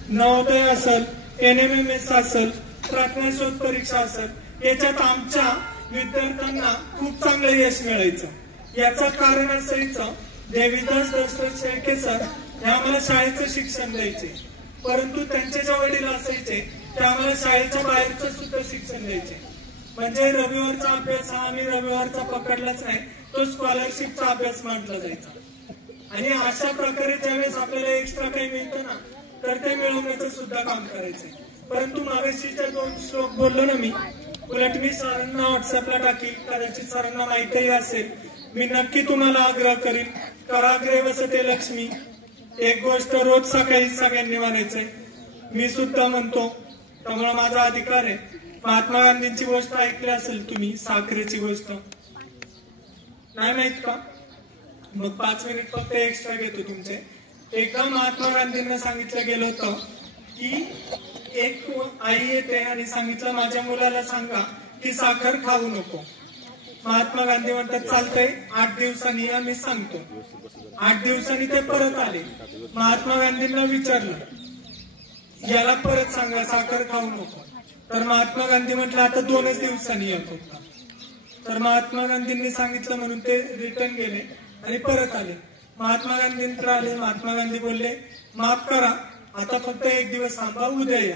नवोदय असेल, NMMS असेल, प्रार्थना शोध परीक्षा असेल, याच्यात आमच्या विद्यार्थ्यांना खूप चांगलं यश मिळायचं. याचं कारण असायचं, देवीदास दशरथ शेळके सर हे आम्हाला शाळेचं शिक्षण द्यायचे, परंतु त्यांचे जे वडील असायचे ते आम्हाला शाळेच्या बाहेरचं सुद्धा शिक्षण द्यायचे. म्हणजे रविवारचा अभ्यास हा आम्ही रविवारचा पकडलाच नाही, तो स्कॉलरशिपचा अभ्यास मानला जायचा. आणि अशा प्रकारे ज्यावेळेस आपल्याला एक्स्ट्रा काही मिळतं ना तर ते मिळवण्याचं सुद्धा काम करायचंय. परंतु मागाशीच्या 2 श्लोक बोललो ना मी, उलट मी सरांना व्हॉट्सअपला टाकील, कदाचित सरांना माहितीही असेल. मी नक्की तुम्हाला आग्रह करीन, कराग्रे वसते लक्ष्मी. एक गोष्ट रोज सकाळी सगळ्यांनी म्हणायचंय, मी सुद्धा म्हणतो, त्यामुळे माझा अधिकार आहे. महात्मा गांधींची गोष्ट ऐकली असेल तुम्ही, साखरेची गोष्ट नाही माहित का? मग 5 मिनिट फक्त एक्स्ट्रा घेतो तुमचे. एकदा महात्मा गांधींना सांगितलं गेलं होतं की एक आई येते आणि सांगितलं माझ्या मुलाला सांगा की साखर खाऊ नको. महात्मा गांधी म्हणतात चालतंय, 8 दिवसांनी या, मी सांगतो. 8 दिवसांनी ते परत आले. महात्मा गांधींना विचारलं याला परत सांगा साखर खाऊ नको, तर महात्मा गांधी म्हटलं आता 2च दिवसांनी या फक्त. तर महात्मा गांधींनी सांगितलं म्हणून ते रिटर्न गेले आणि परत आले. महात्मा गांधींकडे आले. महात्मा गांधी बोलले माफ करा, आता फक्त 1 दिवस थांबा, उद्या या.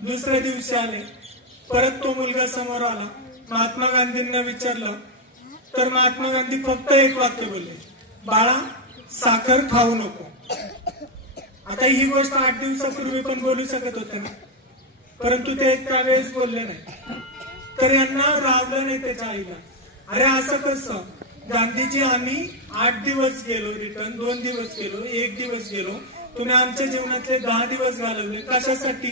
दुसऱ्या दिवशी आले, परत तो मुलगा समोर आला. महात्मा गांधींना विचारलं तर महात्मा गांधी फक्त 1 वाक्य बोलले, बाळा साखर खाऊ नको. आता ही गोष्ट 8 दिवसापूर्वी पण बोलू शकत होते ना, परंतु ते त्यावेळेस बोलले नाही. तर यांना रावलं नाही त्याच्या आईला. अरे असं कसं गांधीजी, आम्ही 8 दिवस गेलो रिटर्न, 2 दिवस गेलो, 1 दिवस गेलो, तुम्ही आमच्या जीवनातले 10 दिवस घालवले कशासाठी?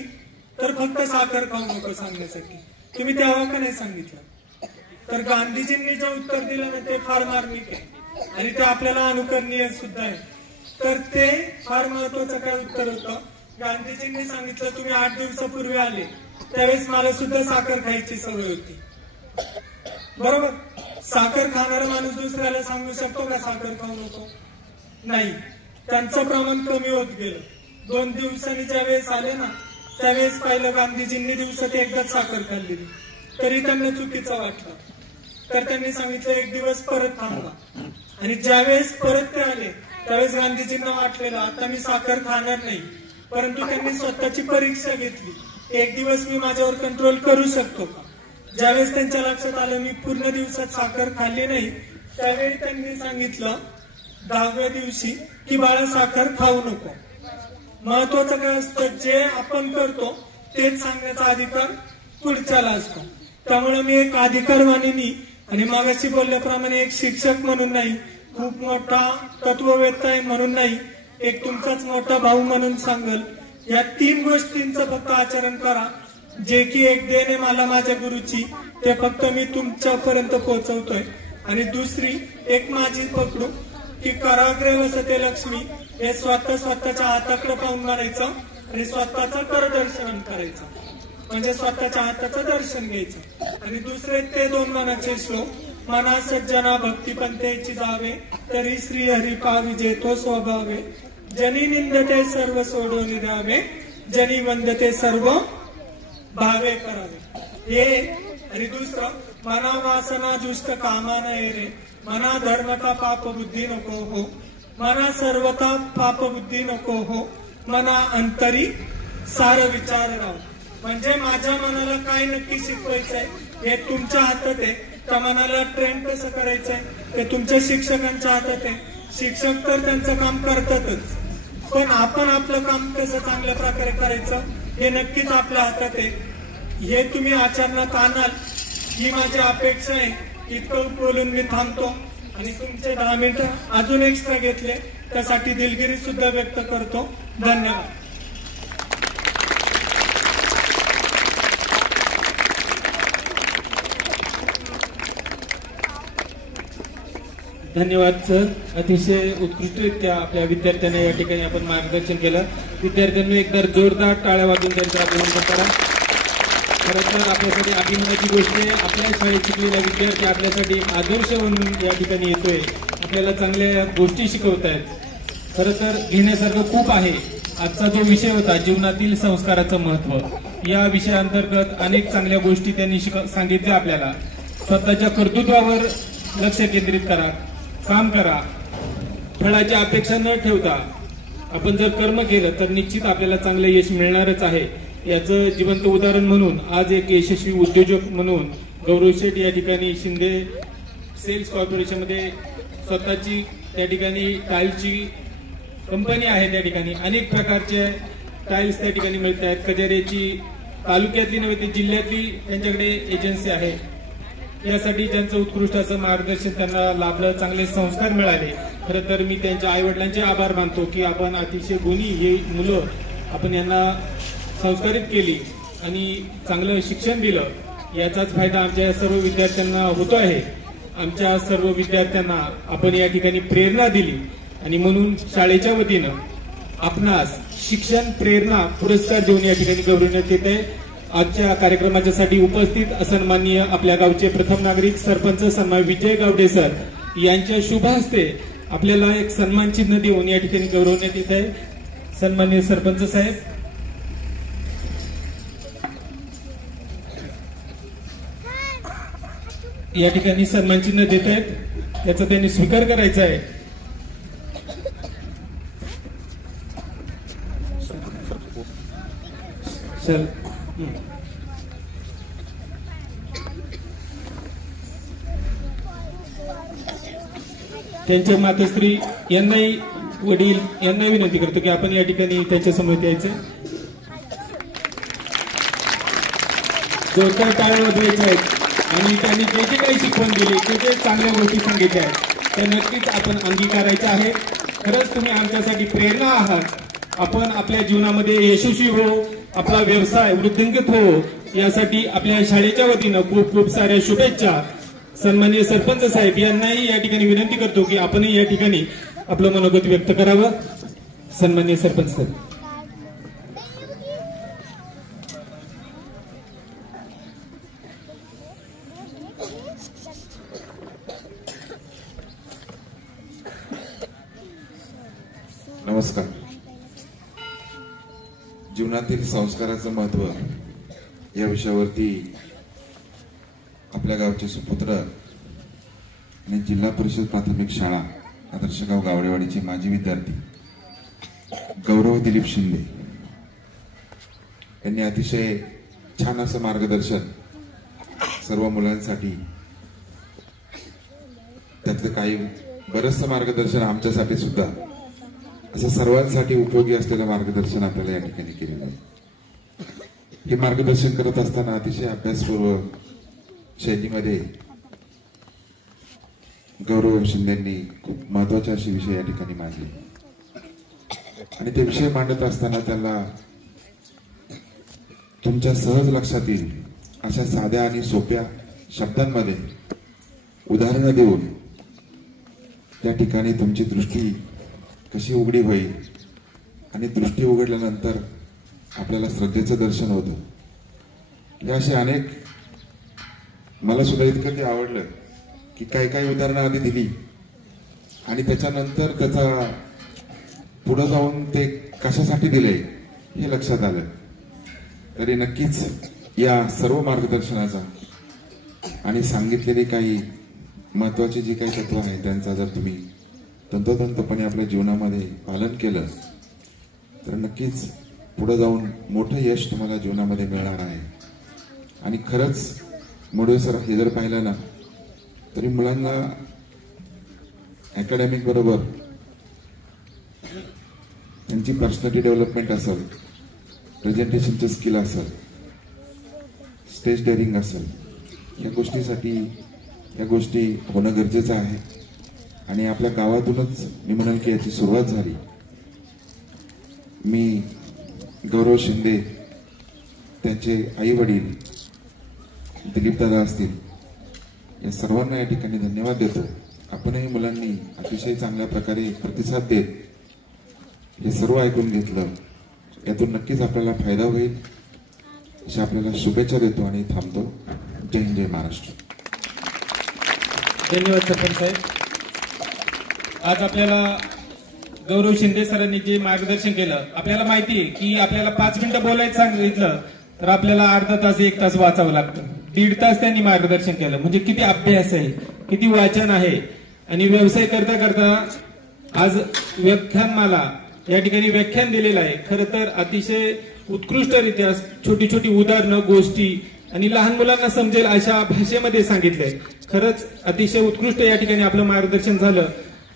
तर फक्त साखर खाऊ नको सांगण्यासाठी. तुम्ही तेव्हा का नाही सांगितलं? तर गांधीजींनी जे उत्तर दिलं ना ते फार मार्मिक आहे आणि ते आपल्याला अनुकरणीय सुद्धा आहे. तर ते फार महत्वाचं काय उत्तर होतं. गांधीजींनी सांगितलं तुम्ही 8 दिवसापूर्वी आले त्यावेळेस मला सुद्धा साखर खायची सवय होती, बरोबर. साखर खाणारा माणूस दुसऱ्याला सांगू शकतो का साखर खाऊ नको? नाही. त्यांचं प्रमाण कमी होत गेलं. 2 दिवसांनी ज्या वेळेस आले ना, त्यावेळेस पाहिलं गांधीजींनी दिवसात एकदाच साखर खाल्लेली, तरी त्यांना चुकीचं वाटलं. तर त्यांनी सांगितलं 1 दिवस परत थांबा. आणि ज्यावेळेस परत ते आले त्यावेळेस गांधीजींना वाटलेलं आता मी साखर खाणार नाही, परंतु त्यांनी स्वतःची परीक्षा घेतली, 1 दिवस मी माझ्यावर कंट्रोल करू शकतो का? ज्यावेळेस त्यांच्या लक्षात आलं मी पूर्ण दिवसात साखर खाल्ली नाही, त्यावेळी त्यांनी सांगितलं 10व्या दिवशी की बाळा साखर खाऊ नको. महत्वाचं काय असतं, जे आपण करतो तेच सांगण्याचा अधिकार पुढच्याला असतो. त्यामुळे मी एक अधिकारवाणीनी आणि मागाशी बोलल्याप्रमाणे एक शिक्षक म्हणून नाही, खूप मोठा तत्ववेत्ता आहे म्हणून नाही, एक तुमचाच मोठा भाऊ म्हणून सांगल, या 3 गोष्टींचं फक्त आचरण करा. जे की एक देण आहे मला माझ्या गुरुची, ते फक्त मी तुमच्यापर्यंत पोहोचवतोय. आणि दुसरी एक माझी पकडू की कराग्रे वसते लक्ष्मी, हे स्वतःच्या हाताकडे पाहून म्हणायचं आणि स्वतःचं करदर्शन करायचं, म्हणजे स्वतःच्या हाताचं दर्शन घ्यायचं. आणि दुसरे ते 2 मनाचे श्लोक, मना सज्जना भक्ती पंथेची जावे, तरी श्री हरी पाविजे तो स्वभावे, जनी निंदते सर्व सोडून द्यावे, जनी वंदते सर्व भावे करावे. हे आणि दुसरं, मना वासना दुष्ट कामा नये रे, मना धर्मता पाप बुद्धी नको हो, मना सर्वता पाप बुद्धी नको हो, मना अंतरी सार विचार राव. म्हणजे माझ्या मनाला काय नक्की शिकवायचंय हे तुमच्या हातात आहे. त्या मनाला ट्रेन कसं करायचंय ते तुमच्या शिक्षकांच्या हातात आहे. शिक्षक तर त्यांचं काम करतातच, पण आपण आपलं काम कसं चांगल्या प्रकारे करायचं हे नक्कीच आपल्या हातात आहे. हे तुम्ही आचरणात आणाल ही माझी अपेक्षा आहे. इतकं बोलून मी थांबतो आणि तुमचे 10 मिनिटं अजून एक्स्ट्रा घेतले त्यासाठी दिलगिरी सुद्धा व्यक्त करतो. धन्यवाद. धन्यवाद सर. अतिशय उत्कृष्टरित्या आपल्या विद्यार्थ्यांना या ठिकाणी आपण मार्गदर्शन केलं. विद्यार्थ्यांनी एकदा जोरदार टाळ्या वाजवून त्यांचं अभिनंदन करा. खरं तर आपल्यासाठी अभिमानाची गोष्ट आहे, आपल्या शाळेत शिकलेला विद्यार्थी आपल्यासाठी आदर्श म्हणून या ठिकाणी येतोय, आपल्याला चांगल्या गोष्टी शिकवत आहेत. खरं तर घेण्यासारखं खूप आहे. आजचा जो विषय होता जीवनातील संस्काराचं महत्व, या विषयाअंतर्गत अनेक चांगल्या गोष्टी त्यांनी सांगितल्या आपल्याला. स्वतःच्या कर्तृत्वावर लक्ष केंद्रित करा, काम करा, फळाची अपेक्षा न ठेवता आपण जर कर्म केलं तर निश्चित आपल्याला चांगलं यश मिळणारच आहे. याचं जिवंत उदाहरण म्हणून आज एक यशस्वी उद्योजक म्हणून गौरव शेठ या ठिकाणी शिंदे सेल्स कॉर्पोरेशन मध्ये स्वतःची त्या ठिकाणी टाईल्सची कंपनी आहे. त्या ठिकाणी अनेक प्रकारचे टाईल्स त्या ठिकाणी मिळत आहेत. कजेऱ्याची तालुक्यातली नव्हे तर जिल्ह्यातली त्यांच्याकडे एजन्सी आहे. यासाठी ज्यांचं उत्कृष्ट असं मार्गदर्शन त्यांना लाभलं, चांगले संस्कार मिळाले. खरं तर मी त्यांच्या आई वडिलांचे आभार मानतो की आपण अतिशय गुणी हे मुलं आपण यांना संस्कारित केली आणि चांगलं शिक्षण दिलं. याचाच फायदा आमच्या सर्व विद्यार्थ्यांना होतो आहे. आमच्या सर्व विद्यार्थ्यांना आपण या ठिकाणी प्रेरणा दिली आणि म्हणून शाळेच्या वतीनं आपणास शिक्षण प्रेरणा पुरस्कार देऊन या ठिकाणी गौरवण्यात येत आहे. आजच्या कार्यक्रमाच्यासाठी उपस्थित सन्माननीय आपल्या गावचे प्रथम नागरिक सरपंच सन्मान विजय गावडे सर यांच्या शुभ हस्ते आपल्याला एक सन्मान चिन्ह देऊन या ठिकाणी गौरवण्यात येत आहे. सन्माननीय सरपंच साहेब, या ठिकाणी सन्मान चिन्ह देत आहेत, त्याचा त्यांनी स्वीकार करायचा आहे. सर त्यांच्या मातोश्री यांनाही वडील यांना विनंती करतो की आपण या ठिकाणी त्यांच्या समोर यायचं. जोरदार टाळ्या वाजवायच्या आहेत आणि त्यांनी जे जे काही शिकवण दिली ते जे चांगल्या गोष्टी सांगितल्या आहेत त्या नक्कीच आपण अंगीकारायच्या आहेत. खरंच तुम्ही आमच्यासाठी प्रेरणा आहात. आपण आपल्या जीवनामध्ये यशस्वी हो, आपला व्यवसाय वृद्धिंगत हो, यासाठी आपल्या शाळेच्या वतीनं खूप खूप साऱ्या शुभेच्छा. सन्माननीय सरपंच साहेब यांनाही या ठिकाणी विनंती करतो की आपणही या ठिकाणी आपलं मनोगत व्यक्त करावं. सन्माननीय सरपंच साहेब. नमस्कार. जीवनातील संस्काराचं महत्व या विषयावरती आपल्या गावचे सुपुत्र आणि जिल्हा परिषद प्राथमिक शाळा आदर्शगाव गावडेवाडीचे माजी विद्यार्थी गौरव दिलीप शिंदे यांनी अतिशय छान असं मार्गदर्शन सर्व मुलांसाठी, त्यातलं काही बरंचसं मार्गदर्शन आमच्यासाठी सुद्धा, असं सर्वांसाठी उपयोगी असलेलं मार्गदर्शन आपल्याला या ठिकाणी केलेलं आहे. हे मार्गदर्शन करत असताना अतिशय अभ्यासपूर्व शैलीमध्ये गौरव शिंदेंनी खूप महत्वाचे असे विषय या ठिकाणी मांडले आणि ते विषय मांडत असताना त्यांना तुमच्या सहज लक्षात येईल अशा साध्या आणि सोप्या शब्दांमध्ये उदाहरणं देऊन त्या ठिकाणी तुमची दृष्टी कशी उघडी होईल आणि दृष्टी उघडल्यानंतर आपल्याला श्रद्धेचं दर्शन होतं. हे असे अनेक, मला सुद्धा इतकं ते आवडलं की काही काही उदाहरणं आधी दिली आणि त्याच्यानंतर त्याचा पुढे जाऊन ते कशासाठी दिले हे लक्षात आलं. तरी नक्कीच या सर्व मार्गदर्शनाचा आणि सांगितलेली काही महत्वाची जी काही तत्व आहे त्यांचा जर तुम्ही तंतोतंतपणे आपल्या जीवनामध्ये पालन केलं तर नक्कीच पुढे जाऊन मोठं यश तुम्हाला जीवनामध्ये मिळणार आहे. आणि खरंच मोडवे सर हे जर पाहिलं ना तरी मुलांना अकॅडमिक बरोबर त्यांची पर्सनॅलिटी डेव्हलपमेंट असेल, प्रेझेंटेशनचे स्किल असेल, स्टेज डेअरिंग असेल, या गोष्टीसाठी या गोष्टी होणं गरजेचं आहे. आणि आपल्या गावातूनच मी म्हणेल की याची सुरुवात झाली. मी गौरव शिंदे, त्यांचे आई वडील दिलीप दादा असतील, या सर्वांना या ठिकाणी धन्यवाद देतो. आपणही मुलांनी अतिशय चांगल्या प्रकारे प्रतिसाद देत हे सर्व ऐकून घेतलं. यातून नक्कीच आपल्याला फायदा होईल अशा आपल्याला शुभेच्छा देतो आणि थांबतो. जय हिंद, जय महाराष्ट्र. धन्यवाद सरपंच साहेब. आज आपल्याला गौरव शिंदे सरांनी जे मार्गदर्शन केलं, आपल्याला माहिती आहे की आपल्याला 5 मिनिटं बोलायचं सांगितलं तर आपल्याला अर्धा तास 1 तास वाचावं लागतं. 1.5 तास त्यांनी मार्गदर्शन केलं. म्हणजे किती अभ्यास आहे, किती वाचन आहे. आणि व्यवसाय करता करता आज व्याख्यानमाला या ठिकाणी व्याख्यान दिलेलं आहे. खरं तर अतिशय उत्कृष्टरित्या छोटी छोटी उदाहरणं, गोष्टी आणि लहान मुलांना समजेल अशा भाषेमध्ये सांगितलंय. खरंच अतिशय उत्कृष्ट या ठिकाणी आपलं मार्गदर्शन झालं.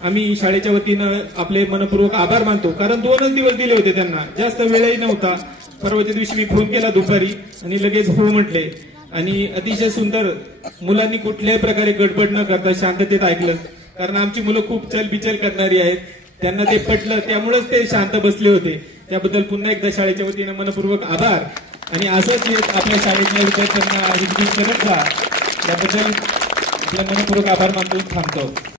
आम्ही शाळेच्या वतीनं आपले मनपूर्वक आभार मानतो. कारण 2च दिवस दिले होते त्यांना, जास्त वेळही नव्हता. परवाच्या दिवशी मी फोन केला दुपारी आणि लगेच हो म्हटले. आणि अतिशय सुंदर, मुलांनी कुठल्याही प्रकारे गडबड न करता शांततेत ऐकलं. कारण आमची मुलं खूप चलबिचल करणारी आहेत, त्यांना ते पटलं, त्यामुळेच ते शांत बसले होते. त्याबद्दल पुन्हा एकदा शाळेच्या वतीनं मनपूर्वक आभार. आणि असंच आपल्या शाळेतल्या विद्यार्थ्यांना करत जा, याबद्दल आपल्या मनपूर्वक आभार मानतो. थांबतो.